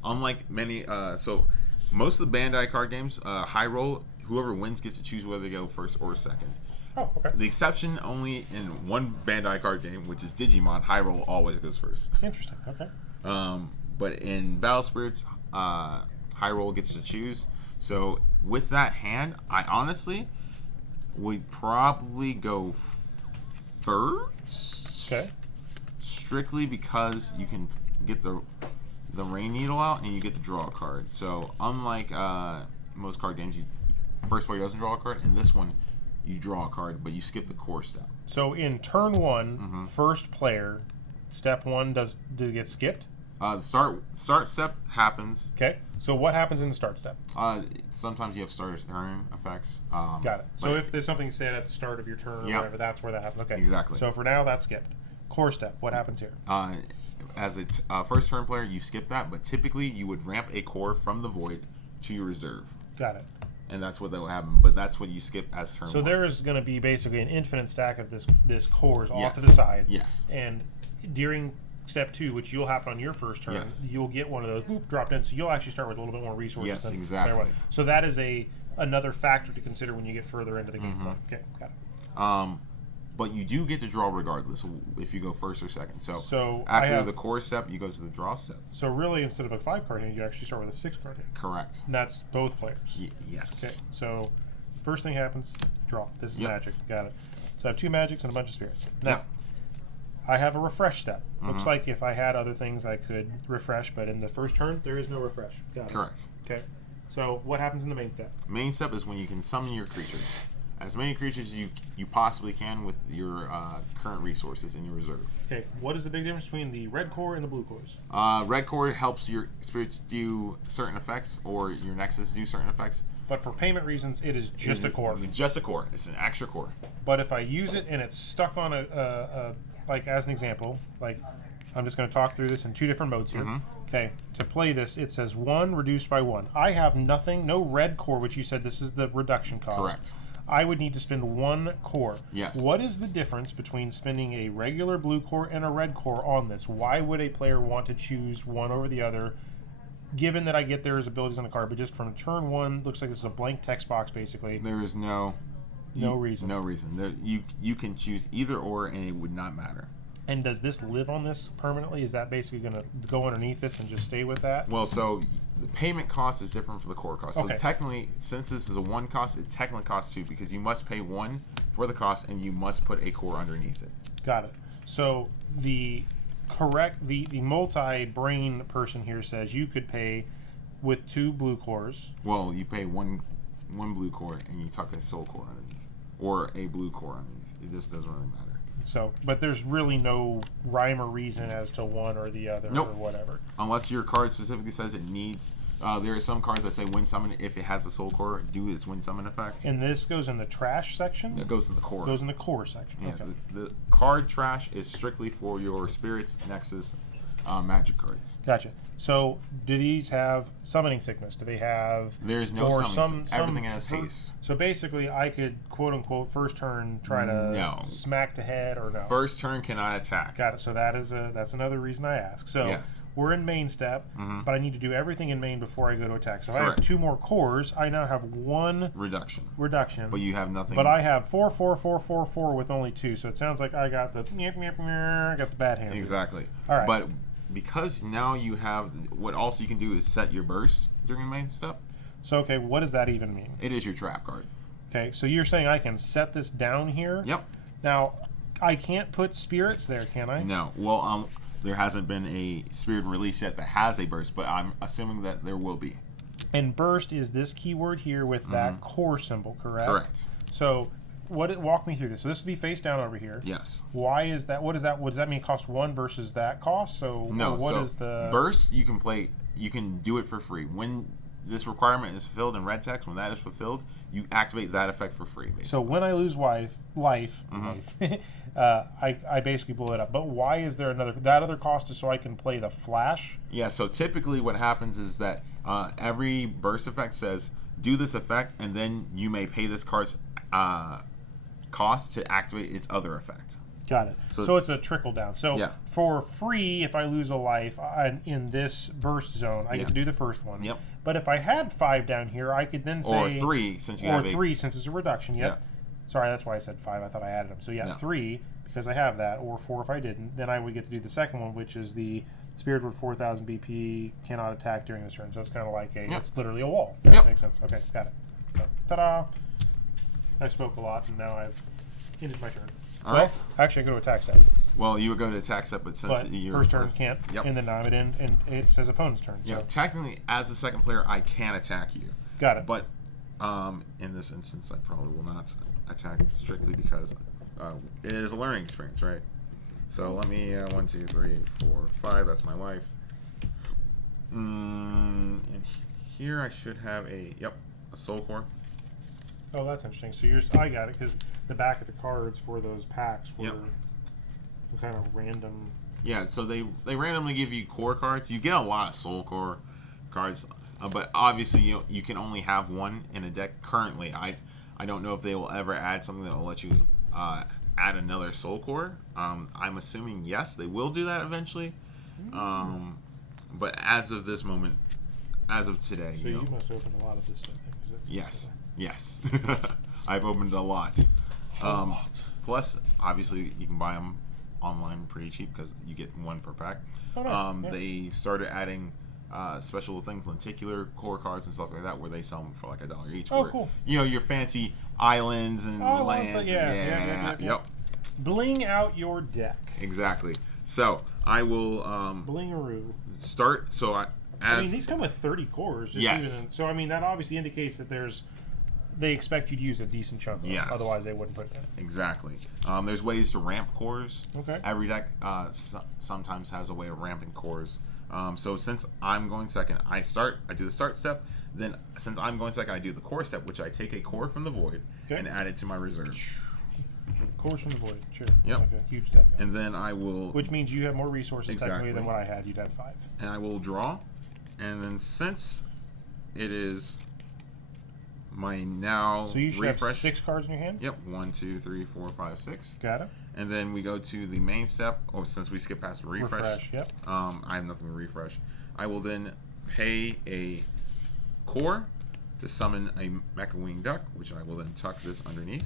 Unlike many, so most of the BanDai card games, high roll, whoever wins gets to choose whether they go first or second. Oh, okay. The exception only in one BanDai card game, which is Digimon, high roll always goes first. Interesting. Okay. But in Battle Spirits, high roll gets to choose. So with that hand, I honestly, would probably go first. Okay. Strictly because you can get the rain needle out and you get to draw a card. So unlike most card games, first player doesn't draw a card. In this one, you draw a card, but you skip the core step. So in turn one, first player, step one does it get skipped? The start step happens. Okay. So what happens in the start step? Sometimes you have starter's turn effects. Got it. So if there's something said at the start of your turn or whatever, that's where that happens. Okay. Exactly. So for now, that's skipped. Core step. What happens here? As a first turn player, you skip that, but typically you would ramp a core from the void to your reserve. Got it. And that's what that will happen. But that's what you skip as turn. So one. there is going to be basically an infinite stack of this cores off Yes. to the side. Yes. And during step two, which you'll happen on your first turn, Yes. you'll get one of those dropped in. So you'll actually start with a little bit more resources. Yes, than exactly. player one. So that is another factor to consider when you get further into the gameplay. Okay, got it. But you do get to draw regardless if you go first or second. So I after have- the core step, you go to the draw step. So really, instead of a 5-card hand, you actually start with a 6-card hand. Correct. And that's both players. Yes. Okay, so first thing happens, draw. This is Yep. magic. Got it. So I have 2 magics and a bunch of spirits. Now, Yep. I have a refresh step. Looks like if I had other things, I could refresh, but in the first turn, there is no refresh. Got it. Correct. Okay. So what happens in the main step? Main step is when you can summon your creatures. As many creatures as you possibly can with your current resources in your reserve. Okay. What is the big difference between the red core and the blue cores? Red core helps your spirits do certain effects or your nexus do certain effects. But for payment reasons, it is just a core. Just a core. It's an extra core. But if I use it and it's stuck on a like as an example, like I'm just going to talk through this in 2 different modes here. Okay, to play this, it says 1 reduced by 1. I have nothing, no red core, which you said this is the reduction cost. Correct. I would need to spend 1 core. Yes. What is the difference between spending a regular blue core and a red core on this? Why would a player want to choose one over the other? Given that I get their abilities on the card, but just from turn 1, looks like this is a blank text box basically. There is no reason. No reason. You can choose either or, and it would not matter. And does this live on this permanently? Is that basically going to go underneath this and just stay with that? Well, so the payment cost is different for the core cost. So Okay. technically, since this is a 1 cost, it technically costs 2 because you must pay 1 for the cost and you must put a core underneath it. Got it. So the multi-brain person here says you could pay with 2 blue cores. Well, you pay one blue core and you tuck a soul core underneath, or a blue core underneath. It just doesn't really matter. So, but there's really no rhyme or reason as to one or the other Nope. or whatever. Unless your card specifically says it needs. There are some cards that say wind summon if it has a soul core, do its wind summon effect. And this goes in the trash section? It goes in the core. Goes in the core section. Yeah, Okay. the card trash is strictly for your spirits, nexus, magic cards. Gotcha. So, do these have summoning sickness? Do they have? There's no or summoning sickness. Everything has haste. So basically, I could quote unquote first turn try to No. smack to head or no. First turn cannot attack. Got it. So that's another reason I ask. So Yes. we're in main step, but I need to do everything in main before I go to attack. So if I have Correct. 2 more cores, I now have 1 Reduction. reduction. But you have nothing. But I have 4, 4, 4, 4, 4 with only 2. So it sounds like I got the I got the bad hand. Exactly. All right. But because now you have, what also you can do is set your burst during the main step. So okay, what does that even mean? It is your trap card. Okay, so you're saying I can set this down here? Yep. Now, I can't put spirits there, can I? No. Well, there hasn't been a spirit release yet that has a burst, but I'm assuming that there will be. And burst is this keyword here with that core symbol, correct? Correct. So, walk me through this. So this would be face down over here. Yes. Why is that? What is that? What does that mean? Cost 1 versus that cost? So No. what so is the burst? You can play. You can do it for free when this requirement is fulfilled in red text. When that is fulfilled, you activate that effect for free. Basically. So when I lose life, I basically blow it up. But why is there that other cost is so I can play the flash? Yeah. So typically, what happens is that every burst effect says do this effect, and then you may pay this card's cost to activate its other effect. Got it. So it's a trickle down. So Yeah. for free, if I lose a life in this burst zone, I get to do the first one. Yep. But if I had 5 down here, I could then say Or 3 since you have 3 since it's a reduction. Yep. Yeah. Sorry, that's why I said 5. I thought I added them. So yeah, No. 3 because I have that, or 4 if I didn't. Then I would get to do the second one, which is the Spirit with 4,000 BP cannot attack during this turn. So it's kind of like it's literally a wall. That Yep. makes sense. Okay, got it. So, ta-da. I spoke a lot, and now I've ended my turn. All well, right. actually, I go to attack step. Well, you would go to attack step, but since But you're first turn can't, Yep. and then now I'm at end, and it says opponent's turn. So Yeah, technically, as a second player, I can attack you. got it. But in this instance, I probably will not attack strictly because it is a learning experience, right? So let me 1, 2, 3, 4, 5. That's my life. And here I should have a soul core. Oh, that's interesting. So I got it because the back of the cards for those packs were Yep. kind of random. Yeah, so they randomly give you core cards. You get a lot of soul core cards, but obviously you can only have one in a deck currently. I don't know if they will ever add something that will let you add another soul core. I'm assuming yes, they will do that eventually. But as of this moment, as of today, So you must open a lot of this stuff. Yes. I've opened a lot. Plus, obviously, you can buy them online pretty cheap because you get one per pack. Oh, nice. Yeah. They started adding special things, lenticular core cards and stuff like that, where they sell them for like $1 each. Oh, where, cool. Your fancy islands and lands. Yeah. Bling out your deck. Exactly. So I will Blingaroo. start. So I mean, these come with 30 cores. Yes. So, I mean, that obviously indicates that they expect you to use a decent chunk of them. Yes. Otherwise, they wouldn't put it in. Exactly. There's ways to ramp cores. Okay. Every deck sometimes has a way of ramping cores. So since I'm going second, I do the start step. Then since I'm going second, I do the core step, which I take a core from the void and add it to my reserve. Cores from the void. Sure. Yep. Like a huge deck. And then I will... Which means you have more resources technically than what I had. You'd have 5. And I will draw. And then since it is my now So you should refresh... have 6 cards in your hand? Yep. 1, 2, 3, 4, 5, 6. Got it. And then we go to the main step. Oh, since we skip past refresh. Yep. I have nothing to refresh. I will then pay a core to summon a Mecha Wing Duck, which I will then tuck this underneath.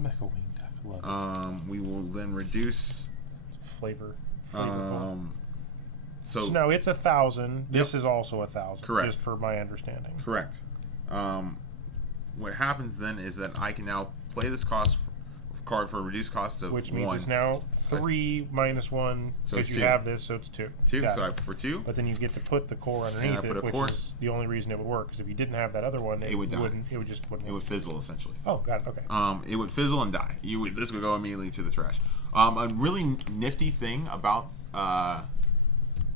Mecha Wing Duck. Love it. We will then reduce... Flavorful. So now it's 1,000. This is also 1,000. Correct. Just for my understanding. Correct. What happens then is that I can now play this card for a reduced cost of 1. Which means it's now 3 minus 1 So because it's you 2. have this, so it's 2. 2, Got so it. for 2. But then you get to put the core underneath put it, a which core. is the only reason it would work. Because if you didn't have that other one, It would die. It would just wouldn't It work. would fizzle essentially. Oh, got it. Okay. It would fizzle and die. This would go immediately to the trash. A really nifty thing about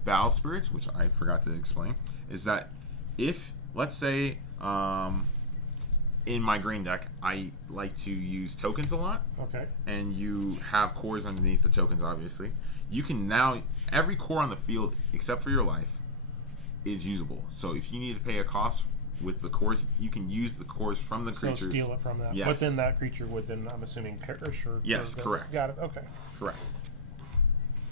Battle Spirits, which I forgot to explain, is that if, let's say, in my green deck, I like to use tokens a lot, Okay. and you have cores underneath the tokens, obviously, you can now, every core on the field, except for your life, is usable. So if you need to pay a cost with the cores, you can use the cores from the creatures. So steal it from that. Yes. But then that creature would then, I'm assuming, perish or... Yes, correct. Got it. Okay. Correct.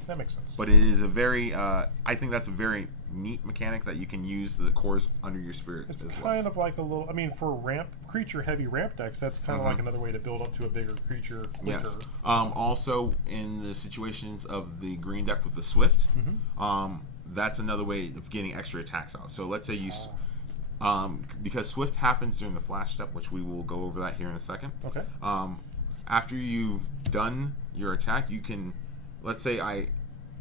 That makes sense. But it is a very, I think that's a very neat mechanic that you can use the cores under your spirits It's as well. kind of like a little, I mean, for creature-heavy ramp decks, that's kind of like another way to build up to a bigger creature quicker. Yes. Also, in the situations of the green deck with the Swift, that's another way of getting extra attacks out. So let's say you... because Swift happens during the flash step, which we will go over that here in a second. Okay. After you've done your attack, you can... Let's say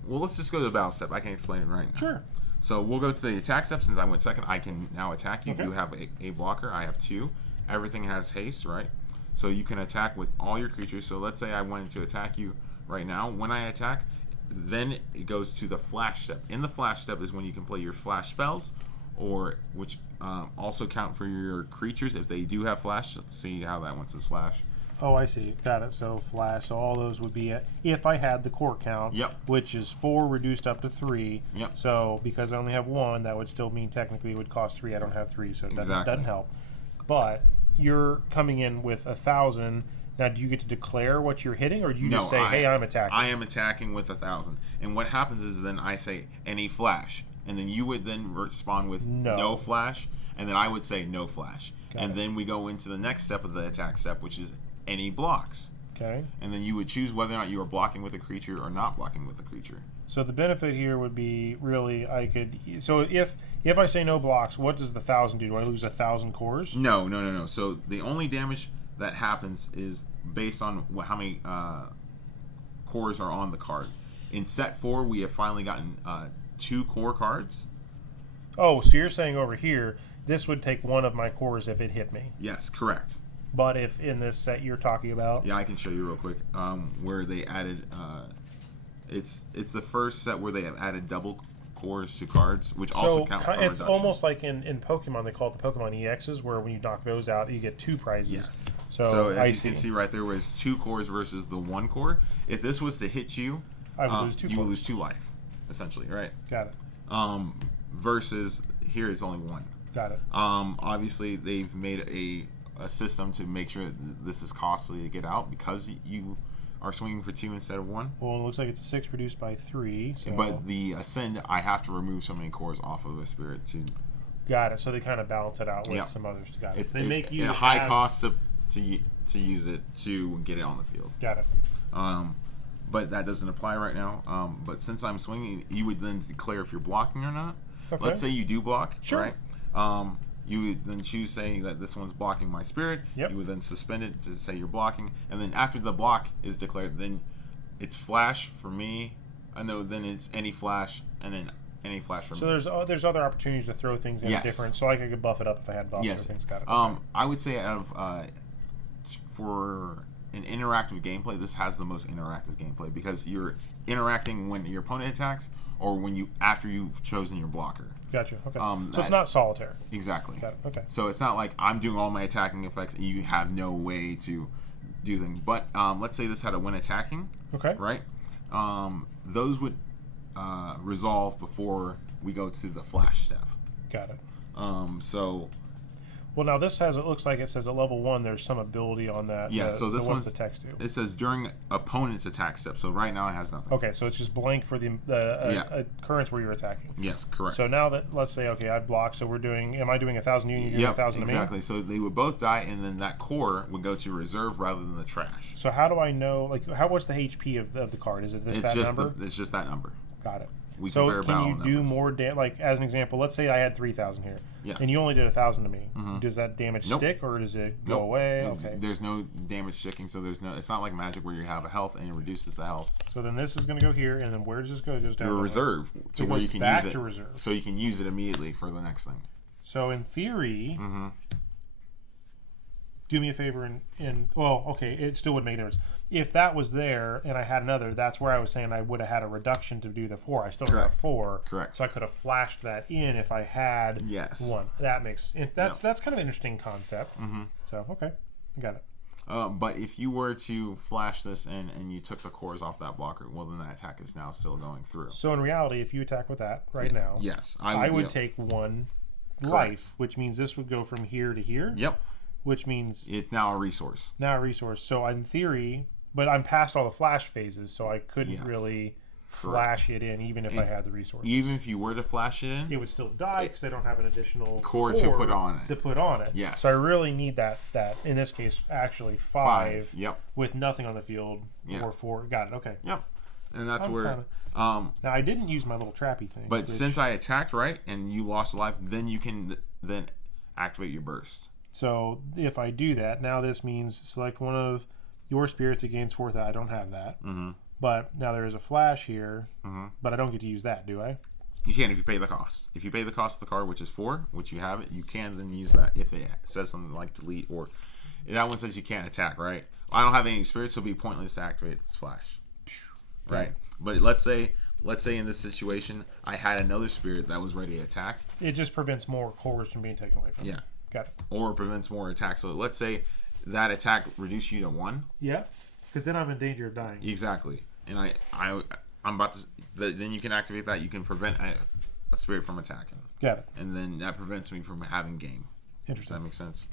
let's just go to the battle step. I can explain it right now. Sure. So we'll go to the attack step. Since I went second, I can now attack you. Okay. You have a blocker. I have 2. Everything has haste, right? So you can attack with all your creatures. So let's say I wanted to attack you right now. When I attack, then it goes to the flash step. In the flash step is when you can play your flash spells, or which also count for your creatures if they do have flash. See how that one says flash. Oh, I see. Got it. So flash. So all those would be if I had the core count. Yep. Which is 4 reduced up to 3. Yep. So because I only have 1, that would still mean technically it would cost 3. I don't have 3, so it doesn't help. But you're coming in with 1,000. Now, do you get to declare what you're hitting, or do you just say, "Hey, I'm attacking"? I am attacking with 1,000. And what happens is then I say any flash, and then you would then respond with no flash, and then I would say no flash, and then we go into the next step of the attack step, which is any blocks. Okay. And then you would choose whether or not you are blocking with a creature or not blocking with a creature. So the benefit here would be really so if I say no blocks, what does the 1,000 do? Do I lose 1,000 cores? No. So the only damage that happens is based on how many cores are on the card. In set 4, we have finally gotten 2 core cards. Oh, so you're saying over here, this would take one of my cores if it hit me. Yes, correct. But if in this set you're talking about... Yeah, I can show you real quick. Where they added... it's the first set where they have added double cores to cards, which also count for it's reduction. almost like in Pokemon, they call it the Pokemon EXs, where when you knock those out, you get 2 prizes. Yes. So as you can see right there, where it's 2 cores versus the 1 core. If this was to hit you, I would lose 2 you cores. would lose 2 life, essentially, right? Got it. Versus here it's only 1. Got it. Obviously, they've made a system to make sure that this is costly to get out because you are swinging for 2 instead of 1. Well, it looks like it's a 6 produced by 3. So. But the Ascend, I have to remove so many cores off of a spirit to. Got it. So they kind of balance it out with Yep. some others. Got it. It's They make you a high have- cost to use it to get it on the field. Got it. But that doesn't apply right now. But since I'm swinging, you would then declare if you're blocking or not. Okay. Let's say you do block, Sure. right? You would then choose saying that this one's blocking my spirit. Yep. You would then suspend it to say you're blocking, and then after the block is declared, then it's flash for me. I know then it's any flash, and then any flash for me. So there's other opportunities to throw things in Yes. different. So I could buff it up if I had buffs Yes. or things. Got it. Okay. I would say out of for an interactive gameplay, this has the most interactive gameplay because you're interacting when your opponent attacks or when after you've chosen your blocker. Gotcha. Okay. So that- it's not solitaire. Exactly. Got it. Okay. So it's not like I'm doing all my attacking effects and you have no way to do things. But let's say this had a win attacking, Okay. right? Those would resolve before we go to the flash step. Got it. So Well, now this has. It looks like it says at level 1. There's some ability on that. yeah. So this what's one's the text do? It says during opponent's attack step. So right now it has nothing. Okay, so it's just blank for the Yeah. occurrence where you're attacking. Yes, correct. So now that let's say okay, I blocked. So we're doing. Am I doing 1,000 you? And you're doing Yep, 1,000 to me. exactly. So they would both die, and then that core would go to reserve rather than the trash. So how do I know? Like, what's the HP of the card? Is it It's that just number? it's just that number. Got it. We So compare can you battle do numbers. more like as an example? Let's say I had 3,000 here, Yes. and you only did 1,000 to me. Mhm. Does that damage Nope. stick, or does it go Nope. away? Okay. There's no damage sticking, so there's no. It's not like Magic where you have a health and it reduces the health. So then this is going to go here, and then where does this go? It goes down. Your to reserve to It where goes you can back use it. to reserve. So you can use it immediately for the next thing. So in theory, Mm-hmm. do me a favor and well, okay, it still would make a difference. If that was there and I had another, that's where I was saying I would have had a reduction to do the 4. I still don't have Correct. 4. Correct. So I could have flashed that in if I had Yes. 1. That makes that's kind of an interesting concept. Mm-hmm. So okay, I got it. But if you were to flash this in and you took the cores off that blocker, well, then that attack is now still going through. So in reality, if you attack with that right now, Yes, I would be- take 1 Correct. life, which means this would go from here to here. Yep, Which means it's now a resource. now a resource. So in theory, but I'm past all the flash phases, so I couldn't Yes. really flash it in even if I had the resource. Even if you were to flash it in, It would still die because I don't have an additional Core to put on it. To put on it. Yes. So I really need that in this case actually 5 Yep. with nothing on the field Yeah. or 4. Got it. Okay. Yep. And that's I'm where. kinda- Now I didn't use my little trappy thing. But which- since I attacked right and you lost a life, then you can then activate your burst. so if I do that, now this means select one of your spirits against 4,000. I don't have that. Mm-hmm. But now there is a flash here, Mm-hmm. but I don't get to use that, do I? You can if you pay the cost. If you pay the cost of the card, which is 4, which you have it, you can then use that if it says something like delete or that one says you can't attack, right? I don't have any spirits, so it'll be pointless to activate its flash, right? But let's say in this situation, I had another spirit that was ready to attack. It just prevents more cores from being taken away from me. Yeah. Got it. Or prevents more attacks. So let's say that attack reduced you to 1. Yeah, because then I'm in danger of dying. Exactly. And I'm about to. Then you can activate that. You can prevent a spirit from attacking, Got it. and then that prevents me from having game. Does Interesting. that make sense?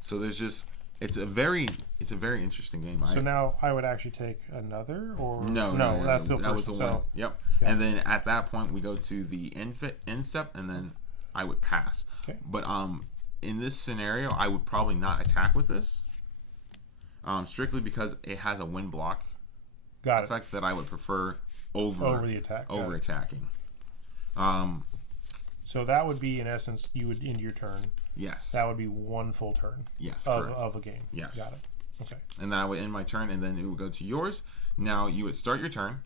So there's just it's a very interesting game. So now I would actually take another, or No, that's still that first. was the one. So Yep. Yeah. And then at that point we go to the end step, and then I would pass. Okay. But in this scenario, I would probably not attack with this, strictly because it has a wind block got it. effect that I would prefer over The attack. Got over it. attacking. So So that would be, in essence, you would end your turn. Yes. That would be one full turn. Yes, of, correct. of a game. Yes. Got it. Okay. And that would end my turn, and then it would go to yours. Now you would start your turn.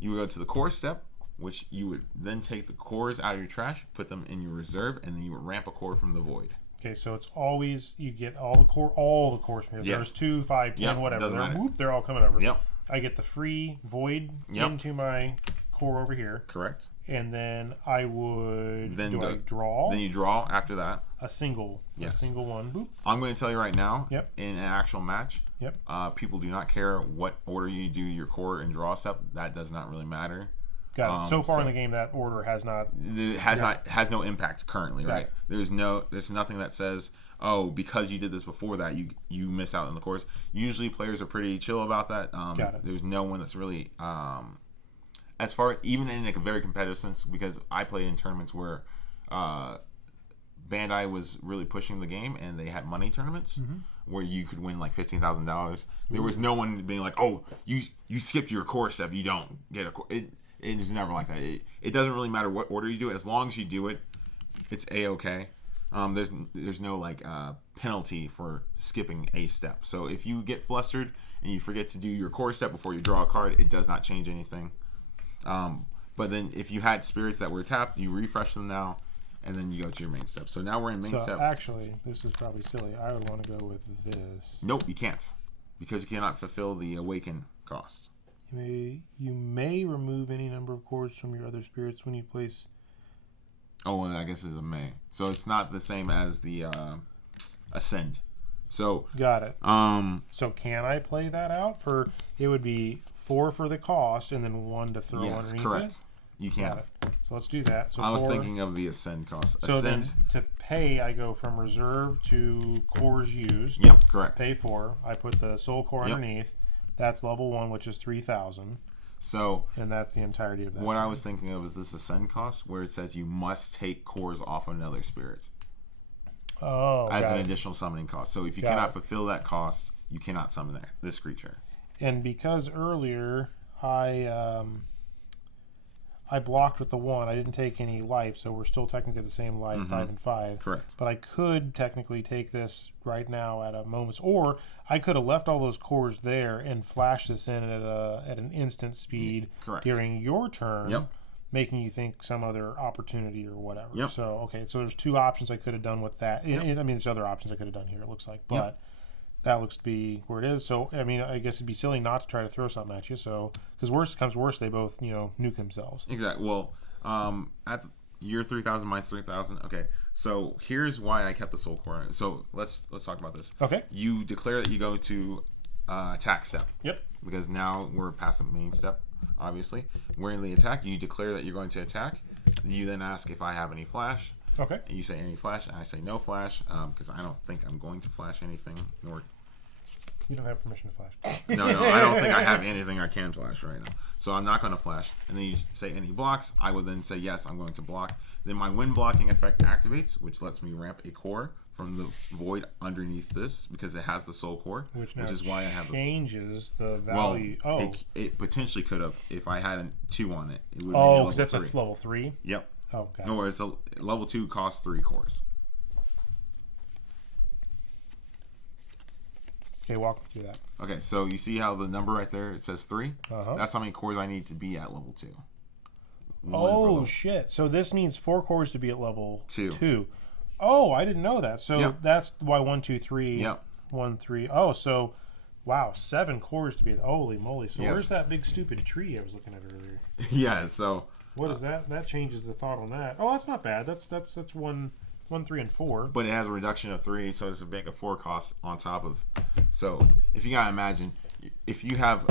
You would go to the core step, which you would then take the cores out of your trash, put them in your reserve, and then you would ramp a core from the void. Okay, so it's always you get all the cores from here. Yes. There's 2, 5, 10, Yep, whatever. doesn't matter. They're all coming over. Yep. I get the free void Yep. into my core over here, Correct. and then I would Then I draw Then you draw after that. a single one. Boop. I'm going to tell you right now, Yep. in an actual match, Yep. people do not care what order you do your core and draw step. That does not really matter. Got it. So far in the game, that order has not. It has no impact currently, right? There's nothing that says, oh, because you did this before that, you miss out on the course. Usually players are pretty chill about that. Got it. There's no one that's really as far, even in a very competitive sense, because I played in tournaments where BanDai was really pushing the game, and they had money tournaments where you could win like $15,000. There was no one being like, "Oh, you skipped your core step, you don't get a core." It's never like that. It doesn't really matter what order you do, as long as you do it, it's a-okay. There's no like penalty for skipping a step. So if you get flustered and you forget to do your core step before you draw a card, it does not change anything. But then if you had spirits that were tapped, you refresh them now, and then you go to your main step. So now we're in main step. Actually, this is probably silly. I would want to go with this. Nope, you can't, because you cannot fulfill the awaken cost. You may remove any number of cores from your other spirits when you place. Oh, well, I guess it's a may. So it's not the same as the ascend. So Got it. So can I play that out for? It would be 4 for the cost, and then 1 to throw yes, underneath correct. it. You can. Got it. So let's do that. So I was 4. thinking of the ascend cost. So Ascend. then to pay, I go from reserve to cores used. Yep, correct. Pay 4. I put the soul core Yep. underneath. That's level 1, which is 3,000, So and that's the entirety of that. what I was thinking of is this ascend cost, where it says you must take cores off another spirit as got an it. additional summoning cost. So if you Got cannot it. fulfill that cost, you cannot summon this creature. And because earlier I blocked with the 1, I didn't take any life, so we're still technically the same life, 5 and 5. Correct. But I could technically take this right now at a moment's, or I could have left all those cores there and flashed this in at an instant speed Correct. during your turn. Yep. Making you think some other opportunity or whatever. Yep. So okay, so there's 2 options I could have done with that. Yep. I mean, there's other options I could have done here. It looks like, but Yep. that looks to be where it is. So I mean, I guess it'd be silly not to try to throw something at you. So because worst comes worst, they both nuke themselves. Exactly. Well, at your 3,000, my 3,000. Okay. So here's why I kept the soul core. So let's talk about this. Okay. You declare that you go to attack step. Yep. Because now we're past the main step. Obviously, we're in the attack. You declare that you're going to attack. You then ask if I have any flash. Okay. And you say any flash, and I say no flash, because I don't think I'm going to flash anything. Nor You don't have permission to flash. no, I don't think I have anything I can flash right now. So I'm not going to flash. And then you say any blocks. I would then say yes, I'm going to block. Then my wind blocking effect activates, which lets me ramp a core from the void underneath this, because it has the soul core, which is why I have this. Changes the Well, value. it potentially could have if I had a 2 on it. It would Because that's 3. a level 3. Yep. Oh, got it. No, it's a level 2 costs 3 cores. Okay, walk me through that. Okay, so you see how the number right there, it says 3? Uh-huh. That's how many cores I need to be at level 2. One for Oh level- shit! So this needs 4 cores to be at level 2. 2. Oh, I didn't know that. So Yep. that's why 1, 2, 3. Yep. 1, 3. Oh, so wow, 7 cores to be. Holy moly! So Yes. where's that big stupid tree I was looking at earlier? Yeah, so What is that? That changes the thought on that. Oh, that's not bad. That's 1, 3, and 4. but it has a reduction of 3, so it's a make a 4 cost on top of. So if you gotta imagine, if you have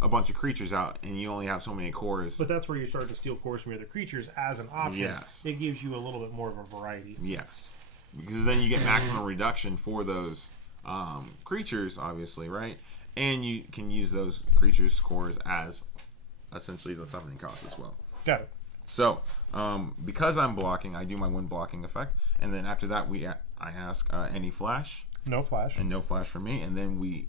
a bunch of creatures out and you only have so many cores. But that's where you start to steal cores from your other creatures as an option. Yes. It gives you a little bit more of a variety. Yes, because then you get maximum reduction for those creatures, obviously, right? And you can use those creatures' cores as essentially the summoning cost as well. Got it. So, because I'm blocking, I do my wind blocking effect, and then after that, I ask any flash, No flash. and no flash for me, and then we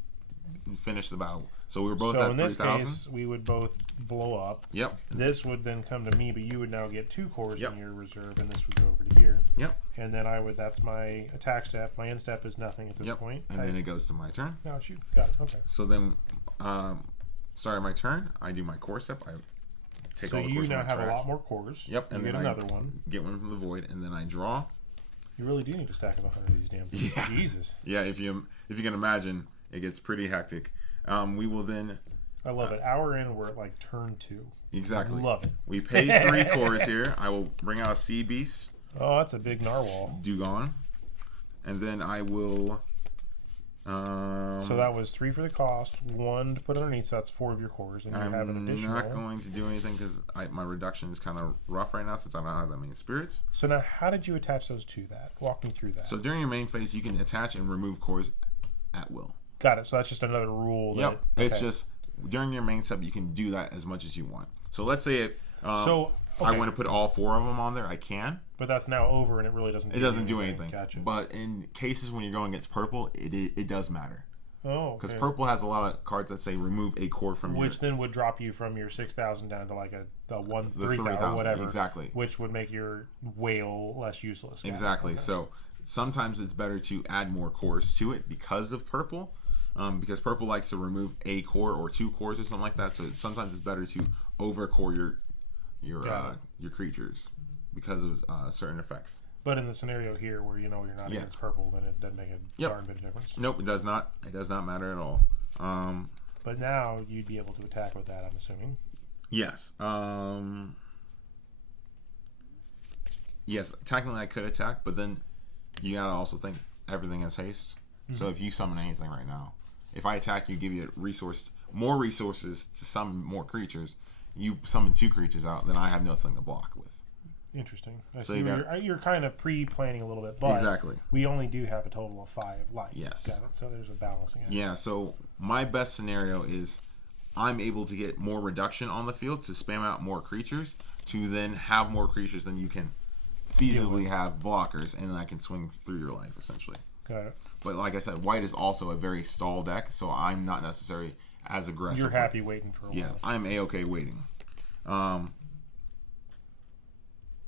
finish the battle. So we were both So at in this 3,000. case, we would both blow up. Yep. This would then come to me, but you would now get 2 cores Yep. in your reserve, and this would go over to here. Yep. And then I would. That's my attack step. My end step is nothing at this Yep. point. And then it goes to my turn. Now it's you. Got it. Okay. So then, starting my turn, I do my core step. I take So all the you cores from now my have a trash. lot more cores. Yep. You And get then another I one. get one from the void, and then I draw. You really do need to stack up 100 of these damn things. Yeah. Jesus. Yeah. If you can imagine, it gets pretty hectic. We will then. I love it. Hour in, we're at like turn 2. Exactly. Love it. We pay 3 cores here. I will bring out a Sea Beast, Oh, that's a big narwhal. Dugon, and then I will. So that was 3 for the cost, 1 to put underneath, so that's 4 of your cores, and you have an I'm additional. not going to do anything because my reduction is kind of rough right now since I don't have that many spirits. So now, how did you attach those to that? Walk me through that. So during your main phase, you can attach and remove cores at will. Got it. So that's just another rule. Yep. That, It's just during your main step, you can do that as much as you want. So let's say it. So I okay. want to put all 4 of them on there. I can. But that's now over, and it really doesn't. It doesn't do anything. Gotcha. But in cases when you're going against purple, it does matter. Oh, Because okay. purple has a lot of cards that say remove a core from Which then would drop you from your 6,000 down to like a 3,000 or whatever. Exactly. Which would make your whale less useless. Got it. Exactly. Okay. So sometimes it's better to add more cores to it because of purple. Because purple likes to remove a core or 2 cores or something like that. So sometimes it's better to overcore your creatures because of certain effects. But in the scenario here where you're not Yeah. against purple, then it doesn't make a Yep. darn bit of difference. Nope, it does not. It does not matter at all. But now you'd be able to attack with that, I'm assuming. Yes. Yes, technically I could attack, but then you gotta also think everything has haste. So if you summon anything right now, if I attack you, give you more resources to summon more creatures, you summon 2 creatures out, then I have nothing to block with. Interesting. I So see you where you're kind of pre-planning a little bit, but Exactly. we only do have a total of 5 life. Yes. Got it. So there's a balancing act. Yeah, so my best scenario is I'm able to get more reduction on the field to spam out more creatures to then have more creatures than you can feasibly have blockers, and then I can swing through your life essentially. Got it. But like I said, white is also a very stall deck, so I'm not necessarily as aggressive. You're happy waiting for a while. Yeah, I'm a-okay waiting.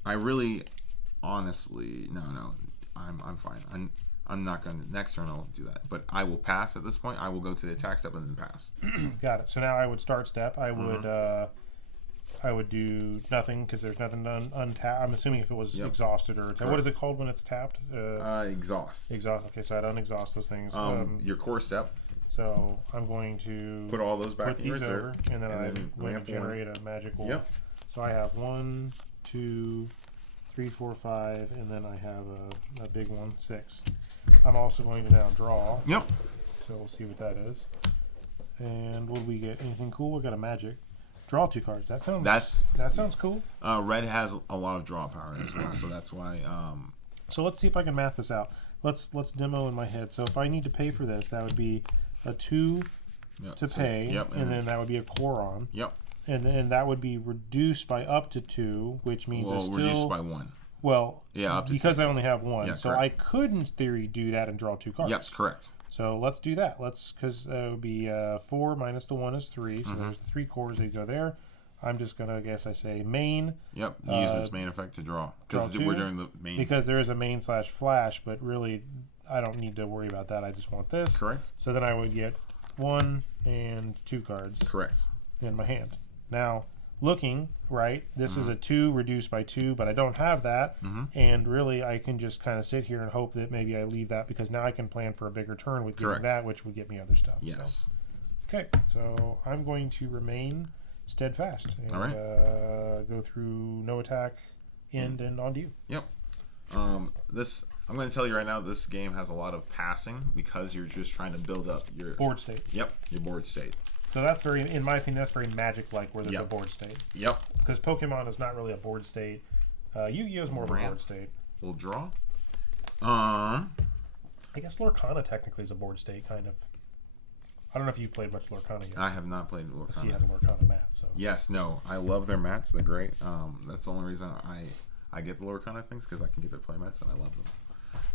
I really, honestly, no, I'm fine. I'm not gonna next turn I'll do that, but I will pass at this point. I will go to the attack step and then pass. Got it. So now I would start step. I would do nothing because there's nothing untapped. I'm assuming if it was Yep. exhausted or what is it called when it's tapped? Exhaust. Exhaust. Okay, so I'd unexhaust those things. Your core step. So I'm going to Put all those back put in your these reserve, over, and then I'm going to ramp generate a magic wall. Yep. So I have 1, 2, 3, 4, 5, and then I have a big one, 6. I'm also going to now draw. Yep. So we'll see what that is. And what do we get? Anything cool? We got a magic. Draw 2 cards. That sounds cool. Red has a lot of draw power as well, so that's why. So let's see if I can math this out. Let's demo in my head. So if I need to pay for this, that would be a 2 to pay, Yep. and then that would be a Quoron. Yep. And then that would be reduced by up to 2, which means Well, I still reduced by 1. well, Yeah, up to because I only have 1. Yeah, so correct. I could, in theory, do that and draw 2 cards. Yep, correct. So let's do that. Because it would be 4 minus the 1 is 3. Mm-hmm. So there's the 3 cores that go there. I'm just going to, I say main. Yep. Use this main effect to draw because draw we're 2, doing the main. Because there is a main/flash, but really I don't need to worry about that. I just want this. Correct. So then I would get 1 and 2 cards Correct. in my hand. Now, looking, right, this is a 2 reduced by 2, but I don't have that. And really, I can just kind of sit here and hope that maybe I leave that because now I can plan for a bigger turn with getting Correct. that, which would get me other stuff. Yes. So. Okay, so I'm going to remain steadfast and All right. go through no attack, end, and on to you. Yep. I'm going to tell you right now, this game has a lot of passing because you're just trying to build up your Board state. Yep, your board state. So that's in my opinion, that's very Magic-like where there's Yep. a board state. Yep. Because Pokemon is not really a board state. Yu-Gi-Oh is more of a Ramp. board state. We'll draw. I guess Lorcana technically is a board state, kind of. I don't know if you've played much Lorcana yet. I have not played I see you Lorcana. have a Lorcana mat, so. Yes, no, I love their mats. They're great. That's the only reason I get the Lorcana things because I can get their play mats and I love them.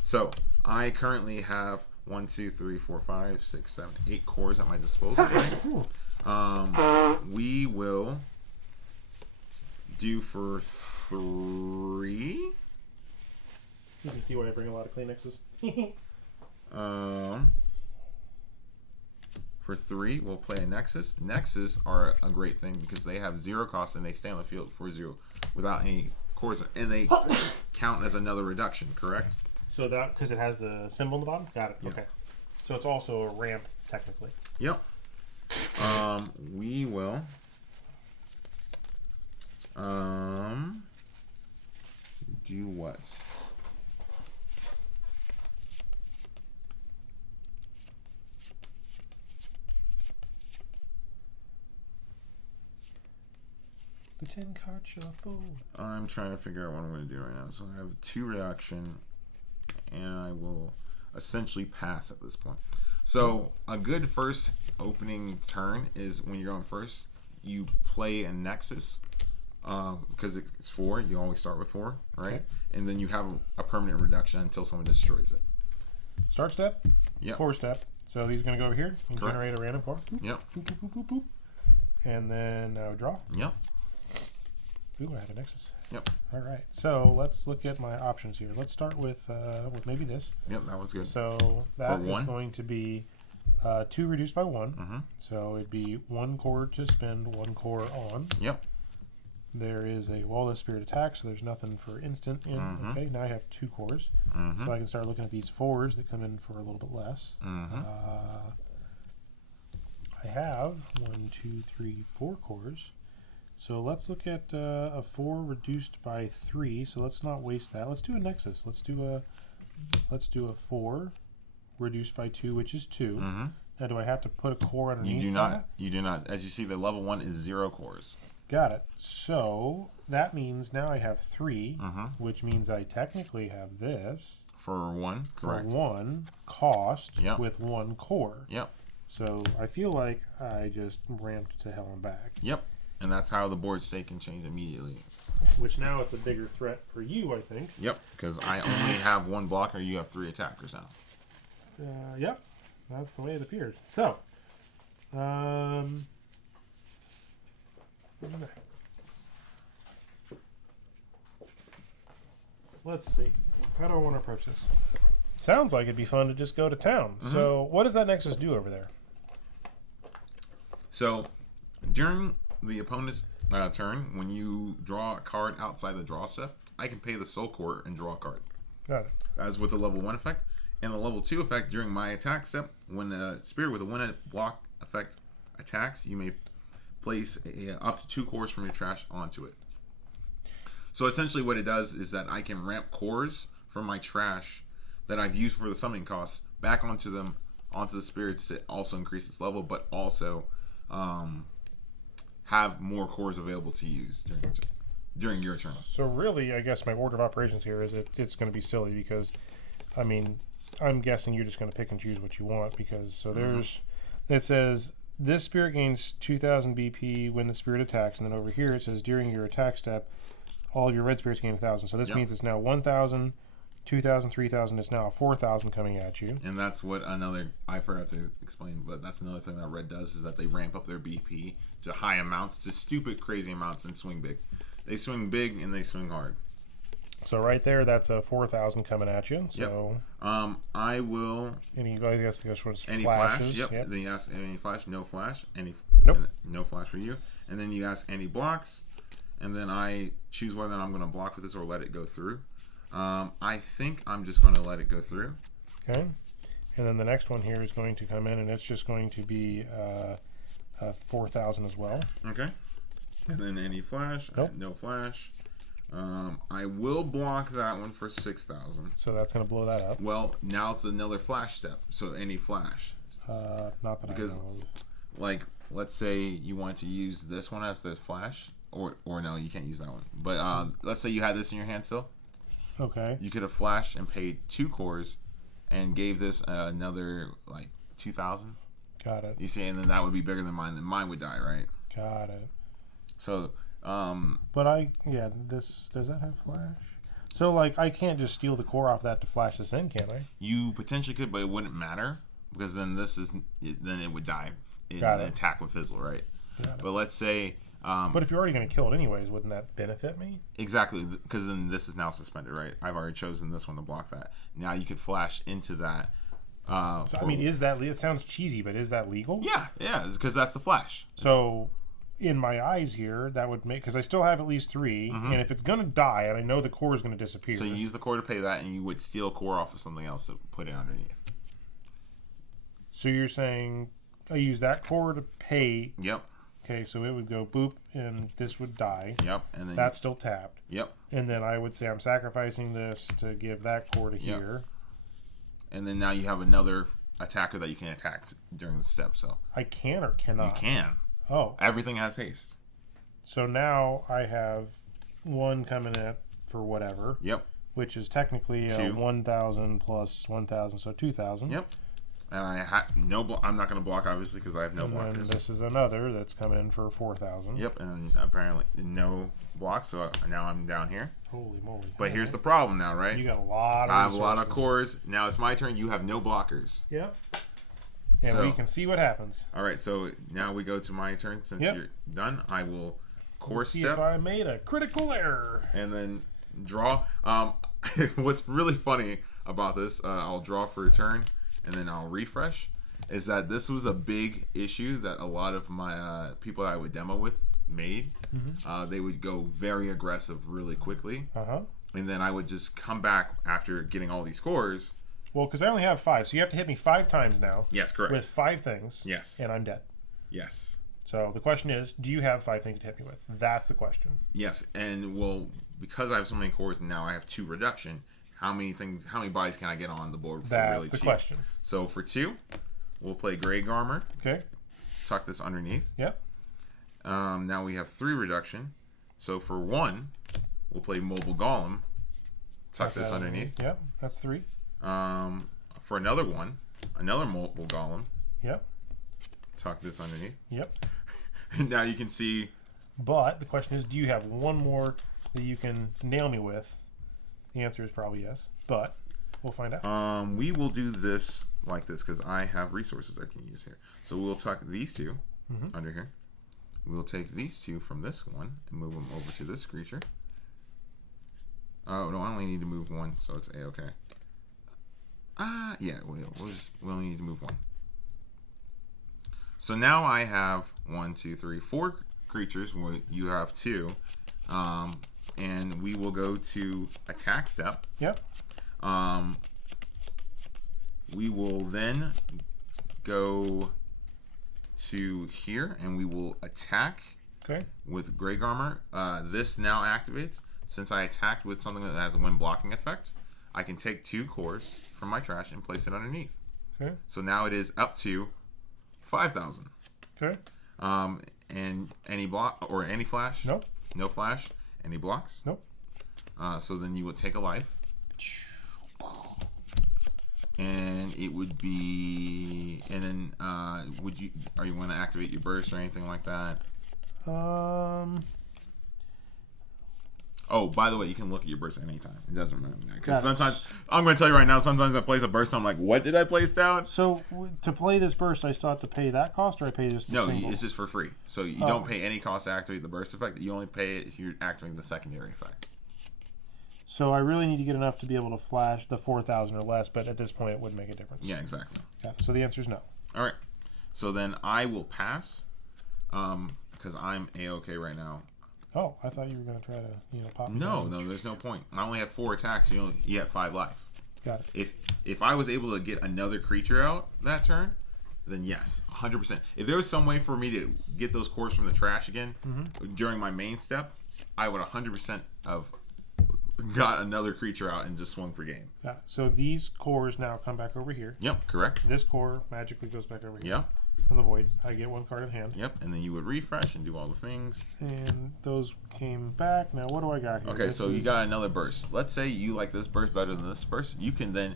So I currently have 1, 2, 3, 4, 5, 6, 7, 8 cores at my disposal. Right? We will do for 3. You can see why I bring a lot of Kleenexes. For 3, we'll play a Nexus. Nexus are a great thing because they have 0 cost and they stay on the field for 0 without any cores, and they count as another reduction, correct? So that, because it has the symbol on the bottom? Got it. Yeah. Okay. So it's also a ramp, technically. Yep. We will do what? The 10 card shuffle. I'm trying to figure out what I'm going to do right now. So I have 2 reaction, and I will essentially pass at this point. So a good first opening turn is when you're going first, you play a Nexus because it's 4. You always start with 4, right? Okay. And then you have a permanent reduction until someone destroys it. Start step, Yep. core step. So these are going to go over here and Correct. generate a random core. Yep. Boop, boop, boop, boop, boop. And then draw. Yep. Ooh, I had a Nexus. Yep. All right. So let's look at my options here. Let's start with maybe this. Yep. That one's good. So that For is 1? going to be 2 reduced by 1. Mm-hmm. So it'd be 1 core to spend, 1 core on. Yep. There is a Wall of Spirit attack, so there's nothing for instant in. Mhm. Okay, now I have 2 cores. Mm-hmm. So I can start looking at these 4s that come in for a little bit less. Mm-hmm. I have 1, 2, 3, 4 cores. So let's look at a 4 reduced by 3. So let's not waste that. Let's do a Nexus. Let's do a 4 reduced by 2, which is 2. Mm-hmm. Now, do I have to put a core underneath You do that? not. You do not. As you see, the level 1 is 0 cores. Got it. So that means now I have 3, Mm-hmm. which means I technically have this For 1, correct. for 1 cost Yep. with 1 core. Yep. So I feel like I just ramped to hell and back. Yep. And that's how the board state can change immediately. Which now it's a bigger threat for you, I think. Yep. Because I only have 1 blocker. You have 3 attackers now. Yep, that's the way it appears. So, let's see. How do I want to approach this? Sounds like it'd be fun to just go to town. So, what does that Nexus do over there? So, during the opponent's turn, when you draw a card outside the draw step, I can pay the soul core and draw a card. Got it. As with the level 1 effect. And the level 2 effect, during my attack step, when a spirit with a 1 block effect attacks, you may place up to 2 cores from your trash onto it. So essentially what it does is that I can ramp cores from my trash that I've used for the summoning costs back onto the spirits to also increase its level, but also have more cores available to use during your turn. So really, I guess my order of operations here is it's going to be silly because, I mean, I'm guessing you're just going to pick and choose what you want because, so there's, it says, this spirit gains 2,000 BP when the spirit attacks, and then over here it says, during your attack step, all of your red spirits gain 1,000. So this means it's now 1,000, 2,000, 3,000. It's now 4,000 coming at you. And that's what I forgot to explain, but that's another thing that red does is that they ramp up their BP to high amounts, to stupid, crazy amounts, and swing big. They swing big and they swing hard. So right there, that's a 4,000 coming at you. So I will. I guess this was Any flashes. flash? Yep. Then you ask any flash, no flash, any. Nope. No flash for you. And then you ask any blocks, and then I choose whether I'm going to block with this or let it go through. I think I'm just going to let it go through. Okay. And then the next one here is going to come in, and it's just going to be 4,000 as well. Okay. And then any flash, Nope. no flash. I will block that one for 6,000. So that's going to blow that up. Well, now it's another flash step. So any flash. Not that Because- I know of. Like, let's say you want to use this one as the flash, or no, you can't use that one. But let's say you had this in your hand still. Okay. You could have flashed and paid 2 cores, and gave this another like 2,000. Got it. You see, and then that would be bigger than mine. Then mine would die, right? Got it. So, But this does that have flash? So, like, I can't just steal the core off that to flash this in, can I? You potentially could, but it wouldn't matter because then then it would die. Got The it. attack would fizzle, right? Got it. But let's say. But if you're already going to kill it anyways, wouldn't that benefit me? Exactly, because then this is now suspended, right? I've already chosen this one to block that. Now you could flash into that. So, I mean, is that... It sounds cheesy, but is that legal? Yeah, because that's the flash. So, in my eyes here, that would make... Because I still have at least 3, and if it's going to die, and I know the core is going to disappear... So you use the core to pay that, and you would steal core off of something else to put it underneath. So you're saying I use that core to pay... Yep. Okay, so it would go boop, and this would die. Yep. And then That's still tapped. Yep. And then I would say I'm sacrificing this to give that core to here. And then now you have another attacker that you can attack during the step. So I can or cannot? you can. Oh. Everything has haste. So now I have 1 coming in for whatever. Yep. Which is technically 1,000 plus 1,000, so 2,000. Yep. And I I'm not going to block, obviously, because I have no And then blockers. this is another that's coming in for 4,000. Yep, and apparently no blocks, so now I'm down here. Holy moly. But here's the problem now, right? You got a lot of I have a lot of resources. cores. Now it's my turn. You have no blockers. Yep. And So- we can see what happens. All right, so now we go to my turn. Since Yep. you're done, I will core See step if I made a critical error. and then draw. What's really funny about this, I'll draw for a turn and then I'll refresh, is that this was a big issue that a lot of my people I would demo with made. They would go very aggressive really quickly, and then I would just come back after getting all these cores. Well, because I only have 5, so you have to hit me 5 times now. Yes, correct. With 5 things. Yes. And I'm dead. Yes. So the question is, do you have 5 things to hit me with? That's the question. Yes, and well, because I have so many cores and now I have 2 reduction. How many bodies can I get on the board for That's really the cheap? question. So for 2, we'll play Grey Garmer. Okay. Tuck this underneath. Yep. Now we have 3 reduction. So for 1, we'll play Mobile Golem. Tuck this underneath. Yep. That's 3. For another one, another Mobile Golem. Yep. Tuck this underneath. Yep. Now you can see. But the question is, do you have one more that you can nail me with? The answer is probably yes, but we'll find out. We will do this like this because I have resources I can use here. So we'll tuck these 2 under here. We'll take these 2 from this one and move them over to this creature. Oh, no, I only need to move 1, so it's A-okay. Yeah, we only need to move 1. So now I have 1, 2, 3, 4 creatures. Well, you have 2. And we will go to attack step. Yep. We will then go to here and we will attack Okay. with Grey Garmer. This now activates. Since I attacked with something that has a wind blocking effect, I can take 2 cores from my trash and place it underneath. Okay. So now it is up to 5,000. Okay. And any block or any flash? Nope. No flash. Any blocks? Nope. So then you would take a life. And it would be, and then are you want to activate your burst or anything like that? Oh, by the way, you can look at your burst anytime. It doesn't matter. Because sometimes, I'm going to tell you right now, sometimes I place a burst and I'm like, what did I place down? So to play this burst, I still have to pay that cost, or I pay just the No, single? it's just for free. So you don't pay any cost to activate the burst effect. You only pay it if you're activating the secondary effect. So I really need to get enough to be able to flash the 4,000 or less, but at this point it wouldn't make a difference. Yeah, exactly. Got it. So the answer is no. All right. So then I will pass because I'm A-okay right now. Oh, I thought you were going to try to, pop me No, down. no, there's no point. I only have 4 attacks. You have 5 life. Got it. If I was able to get another creature out that turn, then yes, 100%. If there was some way for me to get those cores from the trash again during my main step, I would 100% have got another creature out and just swung for game. Got it. So these cores now come back over here. Yep, correct. This core magically goes back over here. Yep, From the void. I get 1 card in hand. yep. And then you would refresh and do all the things. And those came back. Now what do I got here? Okay, This so you is- got another burst. Let's say you like this burst better than this burst. You can then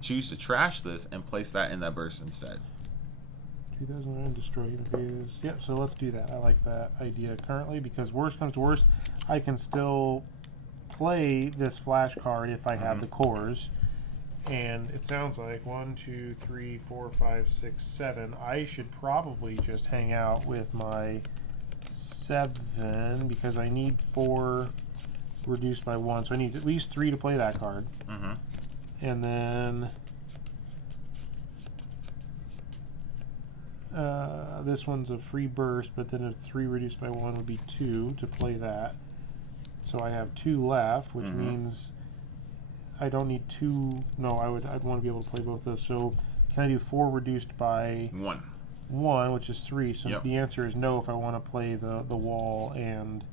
choose to trash this and place that in that burst instead. 2009 destroy interface. Yep, so let's do that. I like that idea currently because worst comes to worst, I can still play this flash card if I have the cores. And it sounds like 1, 2, 3, 4, 5, 6, 7. I should probably just hang out with my 7 because I need 4 reduced by 1. So I need at least 3 to play that card. And then this one's a free burst, but then a 3 reduced by 1 would be 2 to play that. So I have 2 left, which means I don't need 2. No, I'd want to be able to play both those. So can I do 4 reduced by 1, which is 3? So the answer is no if I want to play the wall and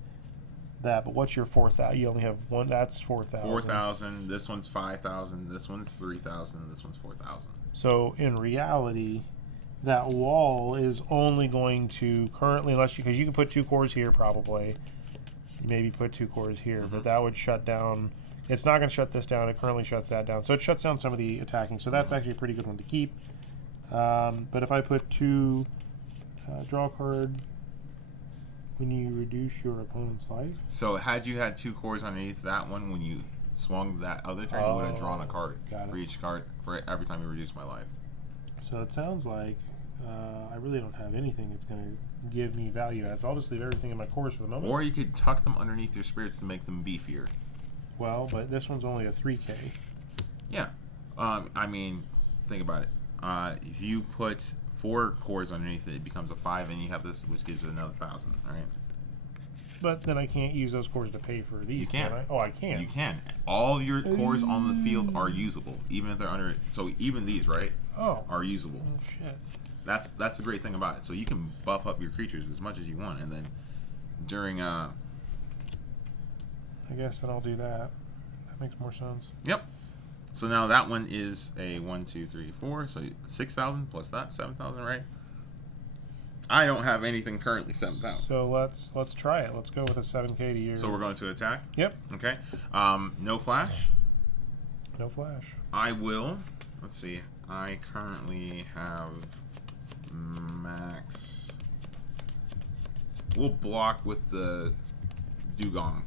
that. But what's your 4,000? You only have one. That's 4,000. 4,000. This one's 5,000. This one's 3,000. This one's 4,000. So in reality, that wall is only going to currently, unless because you can put 2 cores here probably. You maybe put 2 cores here, but that would shut down. It's not going to shut this down. It currently shuts that down. So it shuts down some of the attacking. So that's actually a pretty good one to keep. But if I put 2 draw card when you reduce your opponent's life. So had you had 2 cores underneath that one when you swung that other turn, you would have drawn a card for each card for every time you reduce my life. So it sounds like I really don't have anything that's going to give me value adds. I'll just leave everything in my cores for the moment. Or you could tuck them underneath your spirits to make them beefier. Well, but this one's only a 3K. Yeah. I mean, think about it. If you put 4 cores underneath it, it becomes a 5, and you have this, which gives it another 1,000, right? But then I can't use those cores to pay for these. You can. I? Oh, I can. You can. All your cores on the field are usable, even if they're under. So even these, right? Are usable. Oh shit. That's the great thing about it. So you can buff up your creatures as much as you want, and then during I guess then I'll do that. That makes more sense. Yep. So now that one is a 1, 2, 3, 4. So 6,000 plus that 7,000, right? I don't have anything currently 7,000. So let's try it. Let's go with a 7K to you. So we're going to attack. Yep. Okay. No flash. No flash. I will. Let's see. I currently have max. We'll block with the dugong.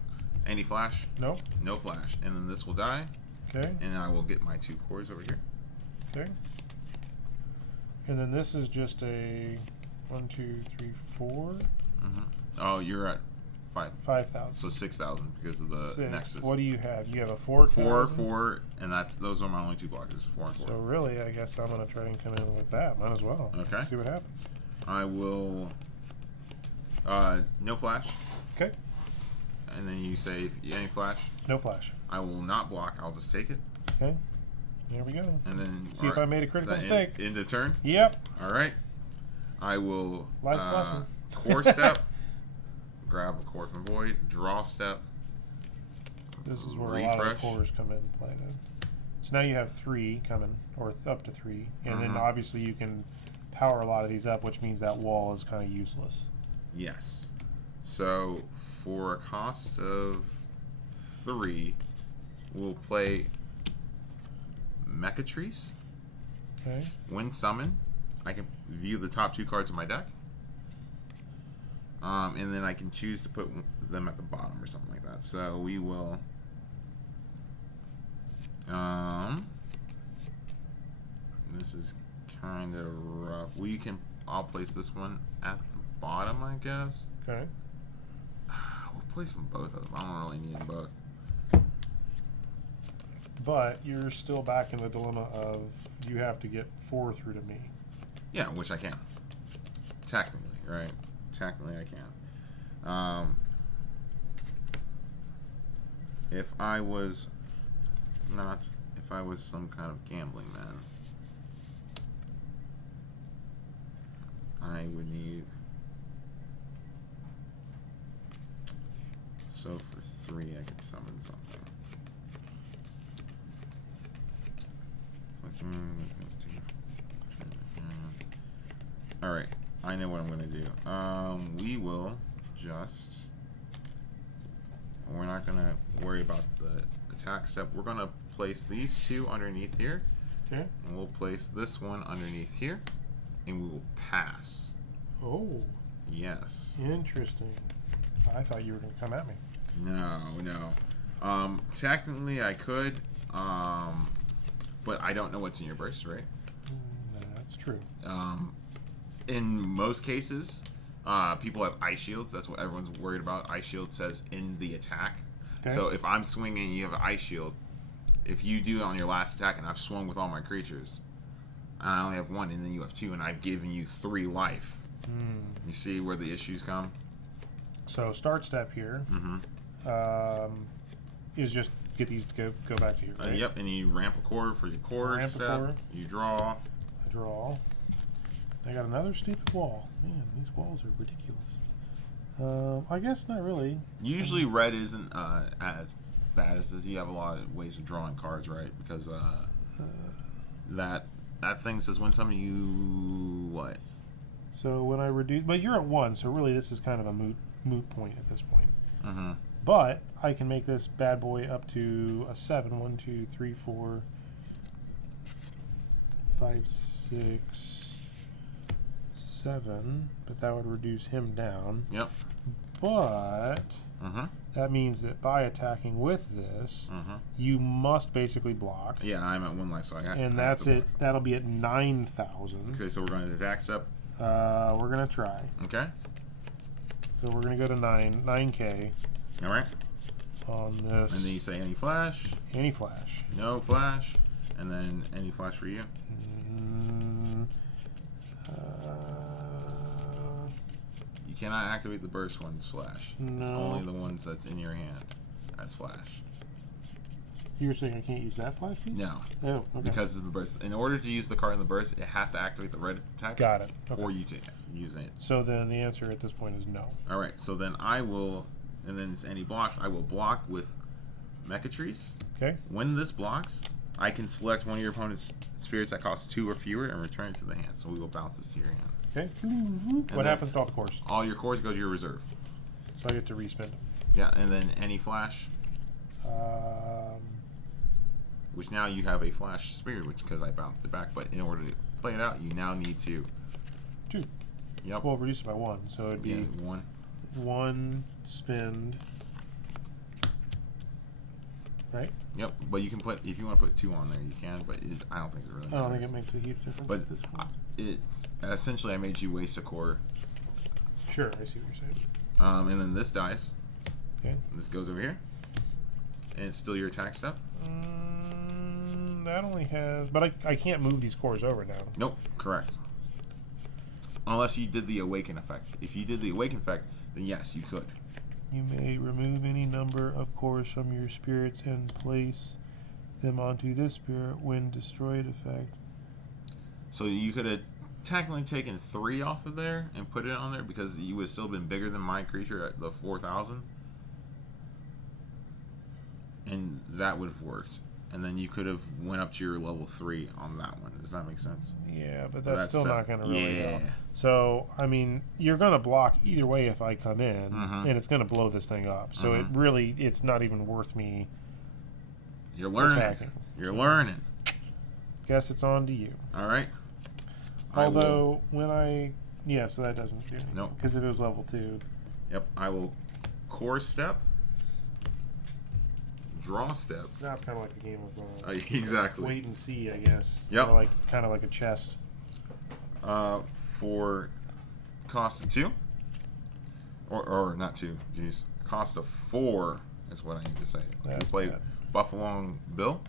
Any flash? No. No flash. And then this will die. Okay. And I will get my 2 cores over here. Okay. And then this is just a 1, 2, 3, 4. Oh, you're at 5,000. So 6,000 because of the 6. nexus. What do you have? You have a 4. 4, and those are my only 2 blockers. 4 and 4. So really, I guess I'm gonna try and come in with that. Might as well. Okay. See what happens. I will. No flash. Okay. And then you say any flash. No flash. I will not block. I'll just take it. Okay. Here we go. And then See if I made a critical mistake. End of turn. Yep. All right. I will. Life lesson. Core step. Grab a core from void. Draw step. This is where a lot of the cores come in and play then. So now you have 3 coming, or up to 3, and then obviously you can power a lot of these up, which means that wall is kind of useless. Yes. So for a cost of 3, we'll play Mechatrice. Okay. When summoned, I can view the top 2 cards of my deck. And then I can choose to put them at the bottom or something like that. So we will. This is kind of rough. I'll place this one at the bottom, I guess. Okay. We'll place them both of them. I don't really need them both. But you're still back in the dilemma of you have to get 4 through to me. Yeah, which I can. Technically, right? Technically, I can. If I was some kind of gambling man, I would need. So for 3, I could summon something. All right. I know what I'm going to do. We will just. We're not going to worry about the attack step. We're going to place these 2 underneath here. Okay. And we'll place this one underneath here. And we will pass. Oh. Yes. Interesting. I thought you were going to come at me. No. Technically, I could, but I don't know what's in your burst, right? That's true. In most cases, people have ice shields. That's what everyone's worried about. Ice shield says in the attack. Okay. So if I'm swinging and you have an ice shield, if you do it on your last attack and I've swung with all my creatures, and I only have 1 and then you have 2 and I've given you 3 life, you see where the issues come? So start step here is just get these to go back to here, right? Yep, and you ramp a core for your core Ramp a step. core. You draw. I draw. I got another stupid wall. Man, these walls are ridiculous. I guess not really. Usually red isn't as bad as this. You have a lot of ways of drawing cards, right? Because that thing says win something, you what? So when I reduce, but you're at 1, so really this is kind of a moot point at this point. Mm-hmm. But I can make this bad boy up to a 7. 1, 2, 3, 4, 5, 6, 7. But that would reduce him down. Yep. But Mm-hmm. that means that by attacking with this, you must basically block. Yeah, I'm at 1 life, so I got. And that's it. That'll be at 9,000. Okay, so we're going to attack step. We're gonna try. Okay. So we're gonna go to 9K All right. on this. And then you say any flash, Any flash. no flash, and then any flash for you. You cannot activate the burst one slash. It's No. only the ones that's in your hand as flash. You're saying I can't use that flash piece? No, Oh, okay. because of the burst. In order to use the card in the burst, it has to activate the red text. Got it. Okay. For you to use it. So then the answer at this point is no. All right. So then I will, and then it's any blocks. I will block with Mechatrice. Okay. When this blocks, I can select one of your opponent's spirits that costs 2 or fewer and return it to the hand. So we will bounce this to your hand. Okay. What then- happens to all the cores? All your cores go to your reserve. So I get to respend them. Yeah, and then any flash, which now you have a flash spirit, which because I bounced it back. But in order to play it out, you now need to. 2. Yep. Well, reduce it by 1. So it'd be Yeah, 1. 1 spend. Right? Yep. But you can put, if you want to put 2 on there, you can. But I don't think it really. I don't think it matters. makes a huge difference But at this point. it's essentially I made you waste a core. Sure, I see what you're saying. And then this dies. Okay. This goes over here. And it's still your attack step. That only has, but I can't move these cores over now. Nope, correct. Unless you did the awaken effect. If you did the awaken effect, then yes, you could. You may remove any number of cores from your spirits and place them onto this spirit when destroyed effect. So you could have technically taken 3 off of there and put it on there because you would have still been bigger than my creature at the 4,000. And that would have worked. And then you could have went up to your level 3 on that one. Does that make sense? Yeah, but that's still not going to really yeah. help. So, I mean, you're going to block either way if I come in, Mhm. and it's going to blow this thing up. So it's not even worth me You're learning. attacking. You're learning. Guess it's on to you. All right. I will- Although, so that doesn't do anything. Nope. Because it was level 2. Yep, I will core step, draw steps. Now it's kind of like a game of Exactly. wait and see, I guess. Yep. Or kind of like a chess. For cost of 2, or not 2. Jeez, cost of 4 is what I need to say. That's We play bad. Buffalo Bill,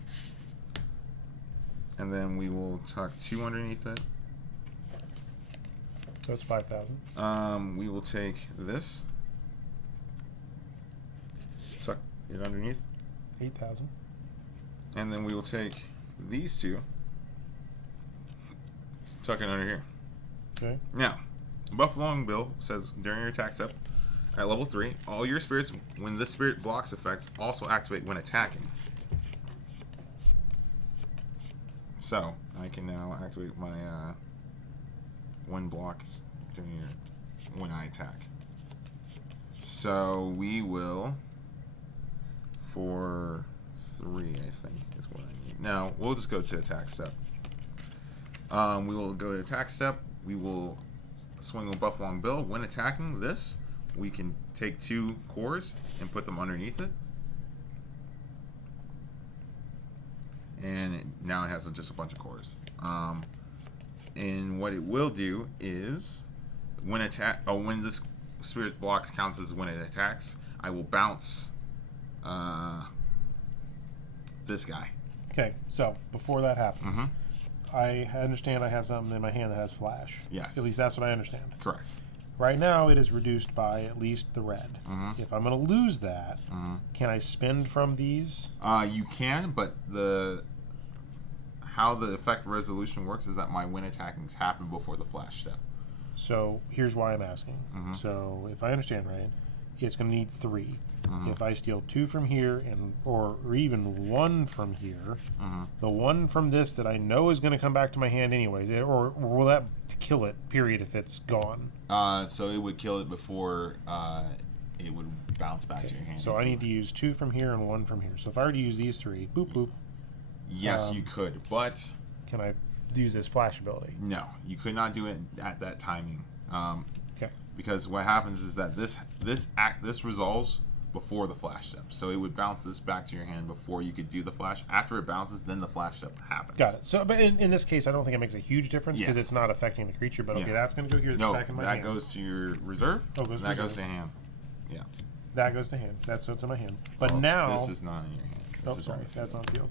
and then we will tuck 2 underneath it. So it's 5,000. We will take this, tuck it underneath, 8,000. and then we will take these 2, tuck it under here. Okay. Now, Buffalo Bill says during your attack step at level 3, all your spirits, when this spirit blocks effects, also activate when attacking. So, I can now activate my 1 blocks during when I attack. So, we will, for 3, I think, is what I need. Now, we'll just go to attack step. We will go to attack step. We will swing with Buffalo Bill. When attacking this, we can take 2 cores and put them underneath it. now it has just a bunch of cores. And what it will do is when this spirit blocks counts as when it attacks, I will bounce this guy. Okay, so before that happens, I understand I have something in my hand that has flash. Yes. At least that's what I understand. Correct. Right now, it is reduced by at least the red. If I'm going to lose that, can I spend from these? You can, but how the effect resolution works is that my when attackings happen before the flash step. So here's why I'm asking. So if I understand right, it's going to need 3. If I steal 2 from here or even 1 from here, the 1 from this that I know is going to come back to my hand anyways, or will that kill it, period, if it's gone? So it would kill it before it would bounce back to your hand. So I need to use 2 from here and 1 from here. So if I were to use these 3, boop, boop. Yes, you could, but... Can I use this flash ability? No, you could not do it at that timing. Okay. Because what happens is that this resolves before the flash step. So it would bounce this back to your hand before you could do the flash. After it bounces, then the flash step happens. Got it. So, but in this case, I don't think it makes a huge difference because it's not affecting the creature. But okay, that's going to go here. No, back in my hand. that goes to your reserve. Oh, goes to that reserve. goes to hand. Yeah. That goes to hand. That's what's in my hand. But Well, now this is not in your hand. This is on the that's field. on field.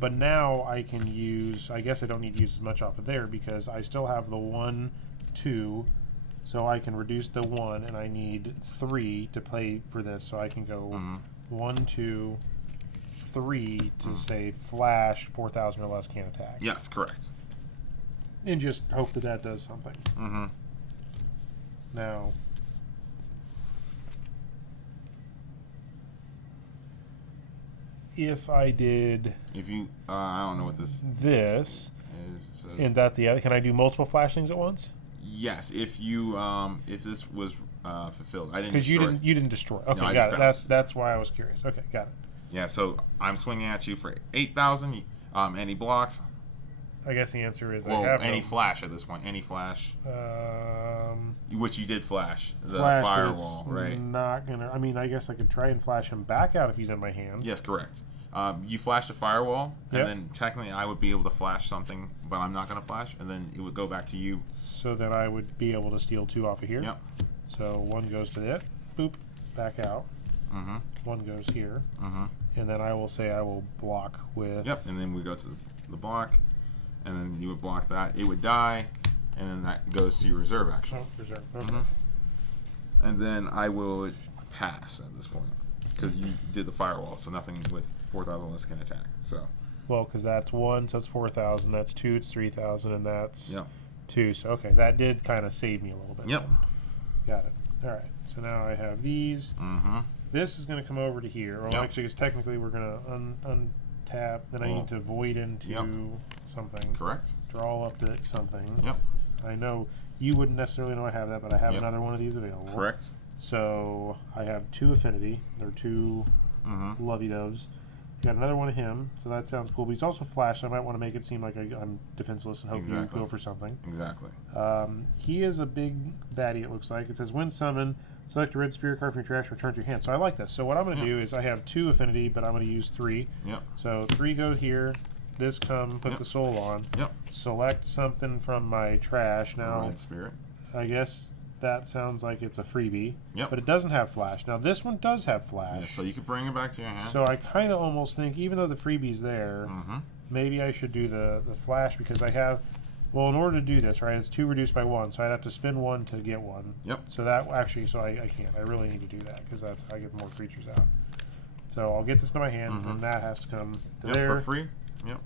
But now I can use. I guess I don't need to use as much off of there because I still have the 1, 2. So I can reduce the 1, and I need 3 to play for this. So I can go 1, 2, 3 to say flash 4,000 or less can't attack. Yes, correct. And just hope that that does something. Now, if I did If you, I don't know what this this, is. So and that's the other, can I do multiple flash things at once? yes, if you, if this was fulfilled, I didn't. Because you destroy it. didn't destroy. Okay, I got just it. bounced. That's why I was curious. Okay, got it. Yeah, so I'm swinging at you for 8,000. Any blocks? I guess the answer is Well, I have any no, flash at this point. Any flash, which you did flash the flash firewall, was right? Not gonna. I mean, I guess I could try and flash him back out if he's in my hand. Yes, correct. You flashed a firewall, and Yep. then technically I would be able to flash something, but I'm not going to flash, and then it would go back to you. So that I would be able to steal 2 off of here. Yep. So 1 goes to it. Boop. Back out. Mm-hmm. 1 goes here. Mm-hmm. And then I will say I will block with. Yep. And then we go to the block, and then you would block that. It would die, and then that goes to your reserve action. Oh, reserve. Okay. Mm-hmm. And then I will pass at this point because you did the firewall, so nothing with 4,000 less can attack. So. Well, because that's 1, so it's 4,000. That's 2, it's 3,000, and that's Yep. 2. So okay, that did kind of save me a little bit. Yep. then. Got it. All right. So now I have these. Mm-hmm. This is going to come over to here. Well, Yep. actually, because technically we're going to untap. Then I need to void into something. Correct. Draw up to something. Yep. I know you wouldn't necessarily know I have that, but I have Yep. another one of these available. Correct. So I have 2 affinity. There are 2 Mm-hmm. lovey doves. Got another one of him, so that sounds cool. But he's also flash, so I might want to make it seem like I'm defenseless and hope Exactly. you go for something. Exactly. He is a big baddie, it looks like. It says, when summoned, select a red spirit card from your trash, return to your hand. So I like this. So what I'm going to do is I have 2 affinity, but I'm going to use 3. Yep. So 3 go here. This come, put Yep. the soul on. Yep. Select something from my trash. Now, Red spirit. I guess that sounds like it's a freebie. Yep. But it doesn't have flash. Now, this one does have flash. Yeah, so you could bring it back to your hand. So I kind of almost think, even though the freebie's there, Mm-hmm. maybe I should do the flash because I have. Well, in order to do this, right, it's 2 reduced by 1, so I'd have to spend 1 to get 1. Yep. So that actually, so I can't. I really need to do that because that's I get more creatures out. So I'll get this to my hand, and that has to come to Yep, there, for free. Yep.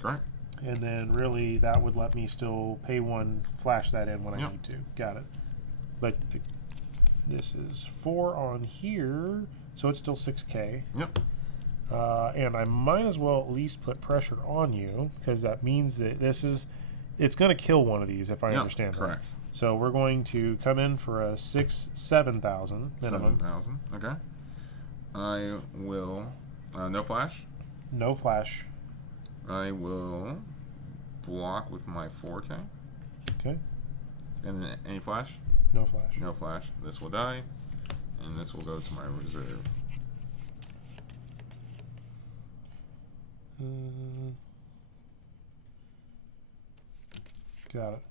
Correct. and then really that would let me still pay 1, flash that in when I Yep. need to. Got it. But this is 4 on here, so it's still 6K. Yep. And I might as well at least put pressure on you because that means that it's going to kill one of these if I Yep, understand that. correct. So we're going to come in for a 7,000 minimum. 7,000. Okay. I will. No flash. No flash. I will block with my 4K. Okay. And then any flash? No flash. No flash. This will die. And this will go to my reserve. Got it.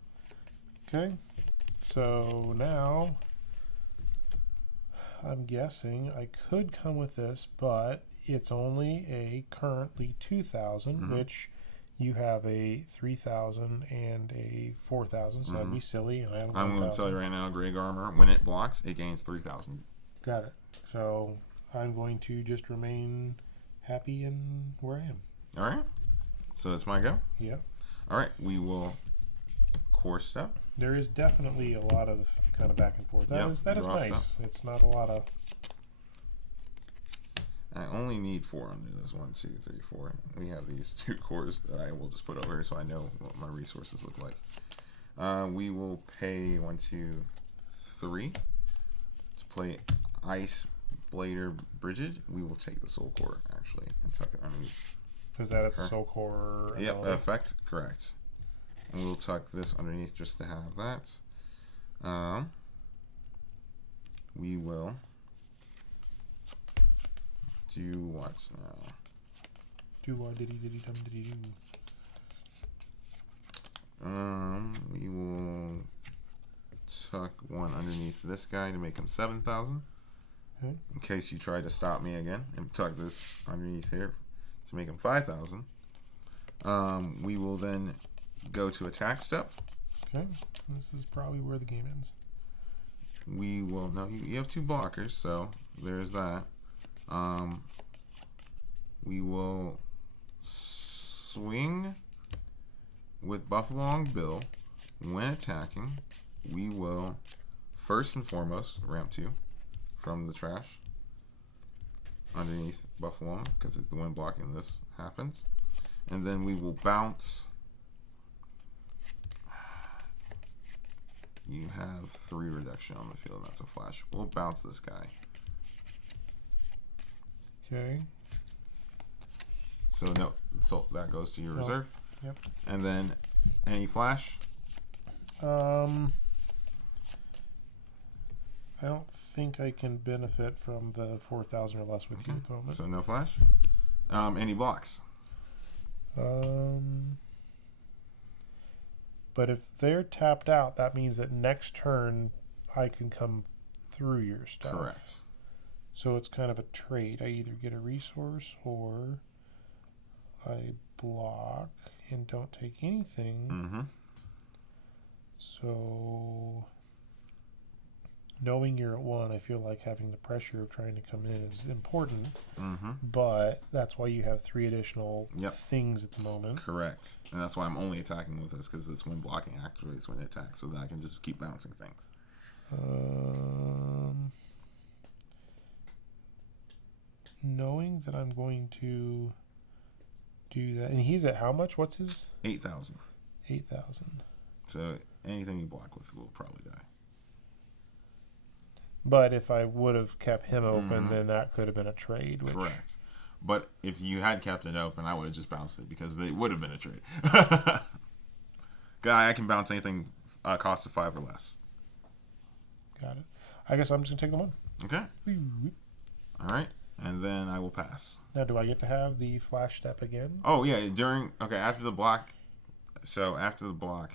Okay. So now I'm guessing I could come with this, but it's only a currently 2,000, which you have a 3,000 and a 4,000, so that'd be silly. And I have I'm going to tell you right now, Greg Armor, when it blocks, it gains 3,000. Got it. So I'm going to just remain happy in where I am. All right. So it's my go? Yeah. All right. We will core step. There is definitely a lot of kind of back and forth. That is draw nice. step. It's not a lot of... I only need 4 under this. 1, 2, 3, 4. We have these 2 cores that I will just put over here so I know what my resources look like. We will pay 1, 2, 3 to play Ice Blader Bridget. We will take the soul core actually and tuck it underneath. Is that a soul core? Yep, effect correct. And we'll tuck this underneath just to have that. We will do what now? Do what diddy diddy dum diddy do. We will tuck one underneath this guy to make him 7,000. Okay. In case you try to stop me again, and tuck this underneath here to make him 5,000. We will then go to attack step. Okay. This is probably where the game ends. We will no. You have 2 blockers, so there's that. We will swing with Buffalo Bill. When attacking, we will first and foremost ramp 2 from the trash underneath Buffalo because it's the one blocking this happens, and then we will bounce. You have 3 reduction on the field. That's a flash. We'll bounce this guy. Okay. So no, so that goes to your reserve. Yep. And then any flash. I don't think I can benefit from the 4,000 or less with you at the moment. So no flash. Any blocks. But if they're tapped out, that means that next turn I can come through your stuff. Correct. So it's kind of a trade. I either get a resource or I block and don't take anything. Mm-hmm. So knowing you're at 1, I feel like having the pressure of trying to come in is important. Mm-hmm. But that's why you have 3 additional Yep. things at the moment. Correct. And that's why I'm only attacking with this because it's when blocking activates when it attacks, so that I can just keep bouncing things. Knowing that I'm going to do that, and he's at how much? What's his? 8,000. 8,000. So anything you block with will probably die. But if I would have kept him open, then that could have been a trade. Which, Correct. But if you had kept it open, I would have just bounced it because they would have been a trade. Guy, I can bounce anything cost of 5 or less. Got it. I guess I'm just going to take the 1. Okay. All right. And then I will pass. Now, do I get to have the flash step again? Oh, yeah. After the block. So after the block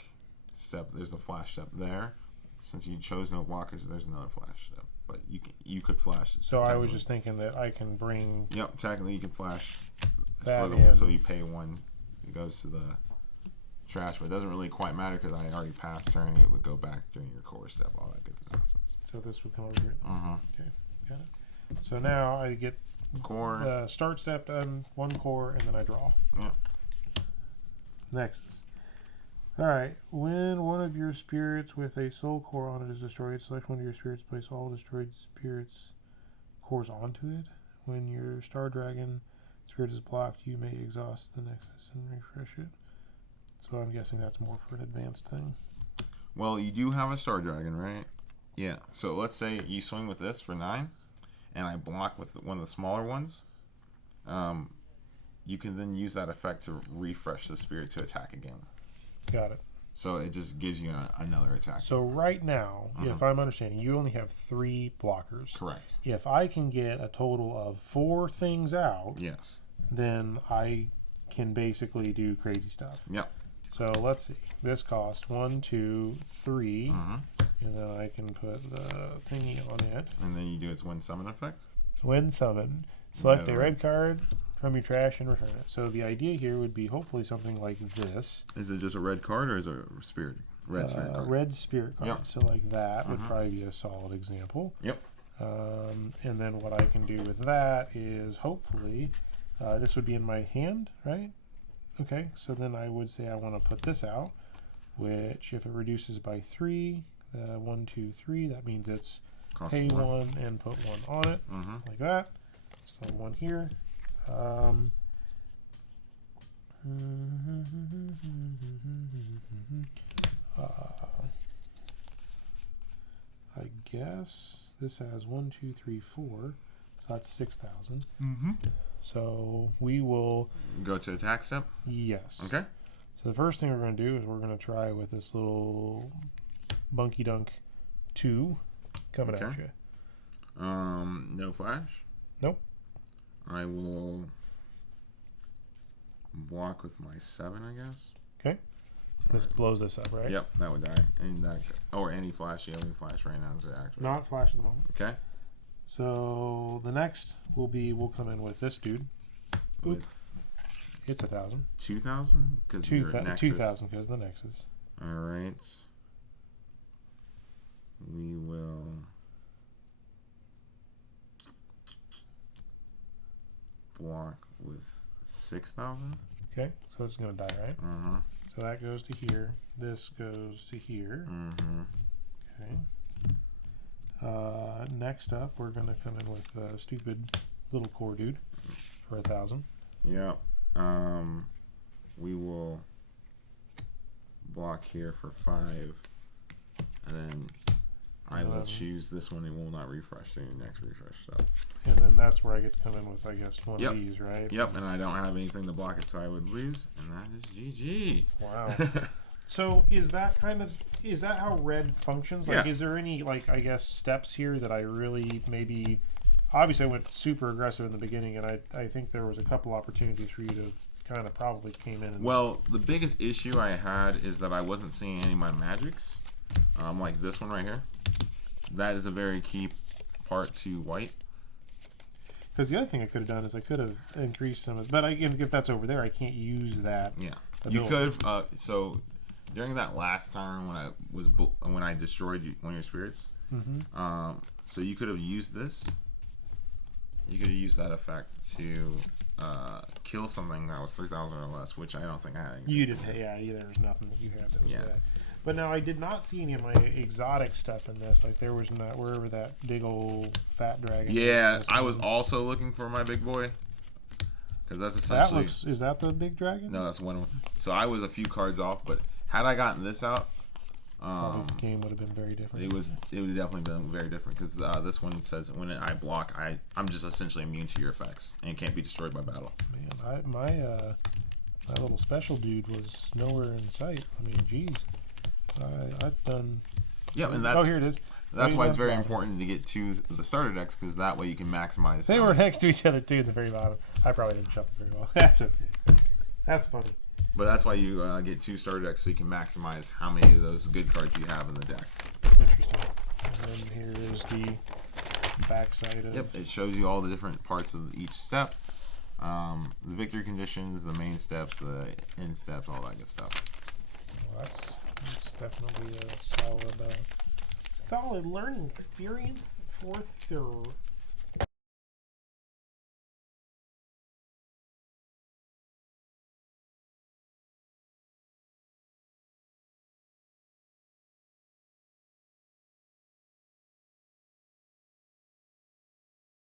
step, there's the flash step there. Since you chose no blockers, there's another flash step. But you could flash. So I was just thinking that I can bring... Yep, technically you can flash. That in. So you pay 1. It goes to the trash, but it doesn't really quite matter because I already passed turn. It would go back during your core step, all that good nonsense. So this would come over here. Uh-huh. Okay, got it. So now I get Core. the start step done, 1 core, and then I draw. Yep. Nexus. Alright, when one of your spirits with a soul core on it is destroyed, select one of your spirits, place all destroyed spirits cores onto it. When your star dragon spirit is blocked, you may exhaust the Nexus and refresh it. So I'm guessing that's more for an advanced thing. Well, you do have a star dragon, right? Yeah. So let's say you swing with this for 9, and I block with one of the smaller ones. You can then use that effect to refresh the spirit to attack again. Got it. So it just gives you another attack. So right now, if I'm understanding, you only have 3 blockers. Correct. If I can get a total of 4 things out, Yes. then I can basically do crazy stuff. Yep. So let's see. This cost 1, 2, 3, Mm-hmm. and then I can put the thingy on it. And then you do its when summon effect. When summoned, select Yeah, a right. red card from your trash and return it. So the idea here would be hopefully something like this. Is it just a red card or is it a spirit? Red spirit card. Red spirit card. Yep. So like that would probably be a solid example. Yep. And then what I can do with that is hopefully, this would be in my hand, right? Okay, so then I would say I want to put this out, which if it reduces by 3, 1, 2, 3, that means it's Cost pay 4. 1 and put 1 on it, Mm-hmm. like that. So 1 here. I guess this has 1, 2, 3, 4, so that's 6,000. Mm-hmm. So we will, Go to attack step. yes. Okay. So the first thing we're going to do is we're going to try with this little Bunky Dunk 2 coming at Okay. you. No flash. Nope. I will block with my 7, I guess. Okay. This blows this up, right? Yep, that would die. And that, or any flash. You have any flash right now to activate. Not flash at the moment. Okay. So the next will be, we'll come in with this dude. Oop. With It's 1,000. 2,000 because 2,000 because the Nexus. All right. We will block with 6,000. Okay, so it's going to die, right? Uh-huh. So that goes to here. This goes to here. Mm-hmm. Okay. Next up, we're going to come in with a stupid little core dude for 1,000. Yep. We will block here for 5, and then I will choose this one. It will not refresh during the next refresh. So. And then that's where I get to come in with, I guess, one Yep. of these, right? Yep. And I don't have anything to block it, so I would lose, and that is GG. Wow. So is that how red functions? Like, Yeah. is there any, like, I guess, steps here that I really maybe... Obviously, I went super aggressive in the beginning, and I think there was a couple opportunities for you to kind of probably came in. And Well, the biggest issue I had is that I wasn't seeing any of my magics, like this one right here. That is a very key part to white. because the other thing I could have done is I could have increased some of... But if that's over there, I can't use that. Yeah, But you no. could. So during that last turn when I destroyed one of your spirits, so you could have used this. You could have used that effect to kill something that was 3,000 or less, which I don't think I had. anything You to didn't. do. Yeah, there was nothing that you had that was Yeah. that. But now I did not see any of my exotic stuff in this. Like there was not wherever that big old fat dragon. Yeah, was. I was also looking for my big boy, because that's That essentially. looks. Is that the big dragon? No, that's one of them. So I was a few cards off, but had I gotten this out, Probably the game would have been very different. it would have definitely been very different, because this one says when I block, I'm just essentially immune to your effects and can't be destroyed by battle. Man, my little special dude was nowhere in sight. I mean, geez, I've done. Yeah, and that's Oh, here it is. that's why it's very bottom. important to get to the starter decks, because that way you can maximize. They were next to each other too at the very bottom. I probably didn't shuffle very well. That's okay. That's funny. But that's why you get 2 starter decks, so you can maximize how many of those good cards you have in the deck. Interesting. And then here is the backside of. Yep, it shows you all the different parts of each step, the victory conditions, the main steps, the end steps, all that good stuff. Well, that's definitely a solid learning experience for sure.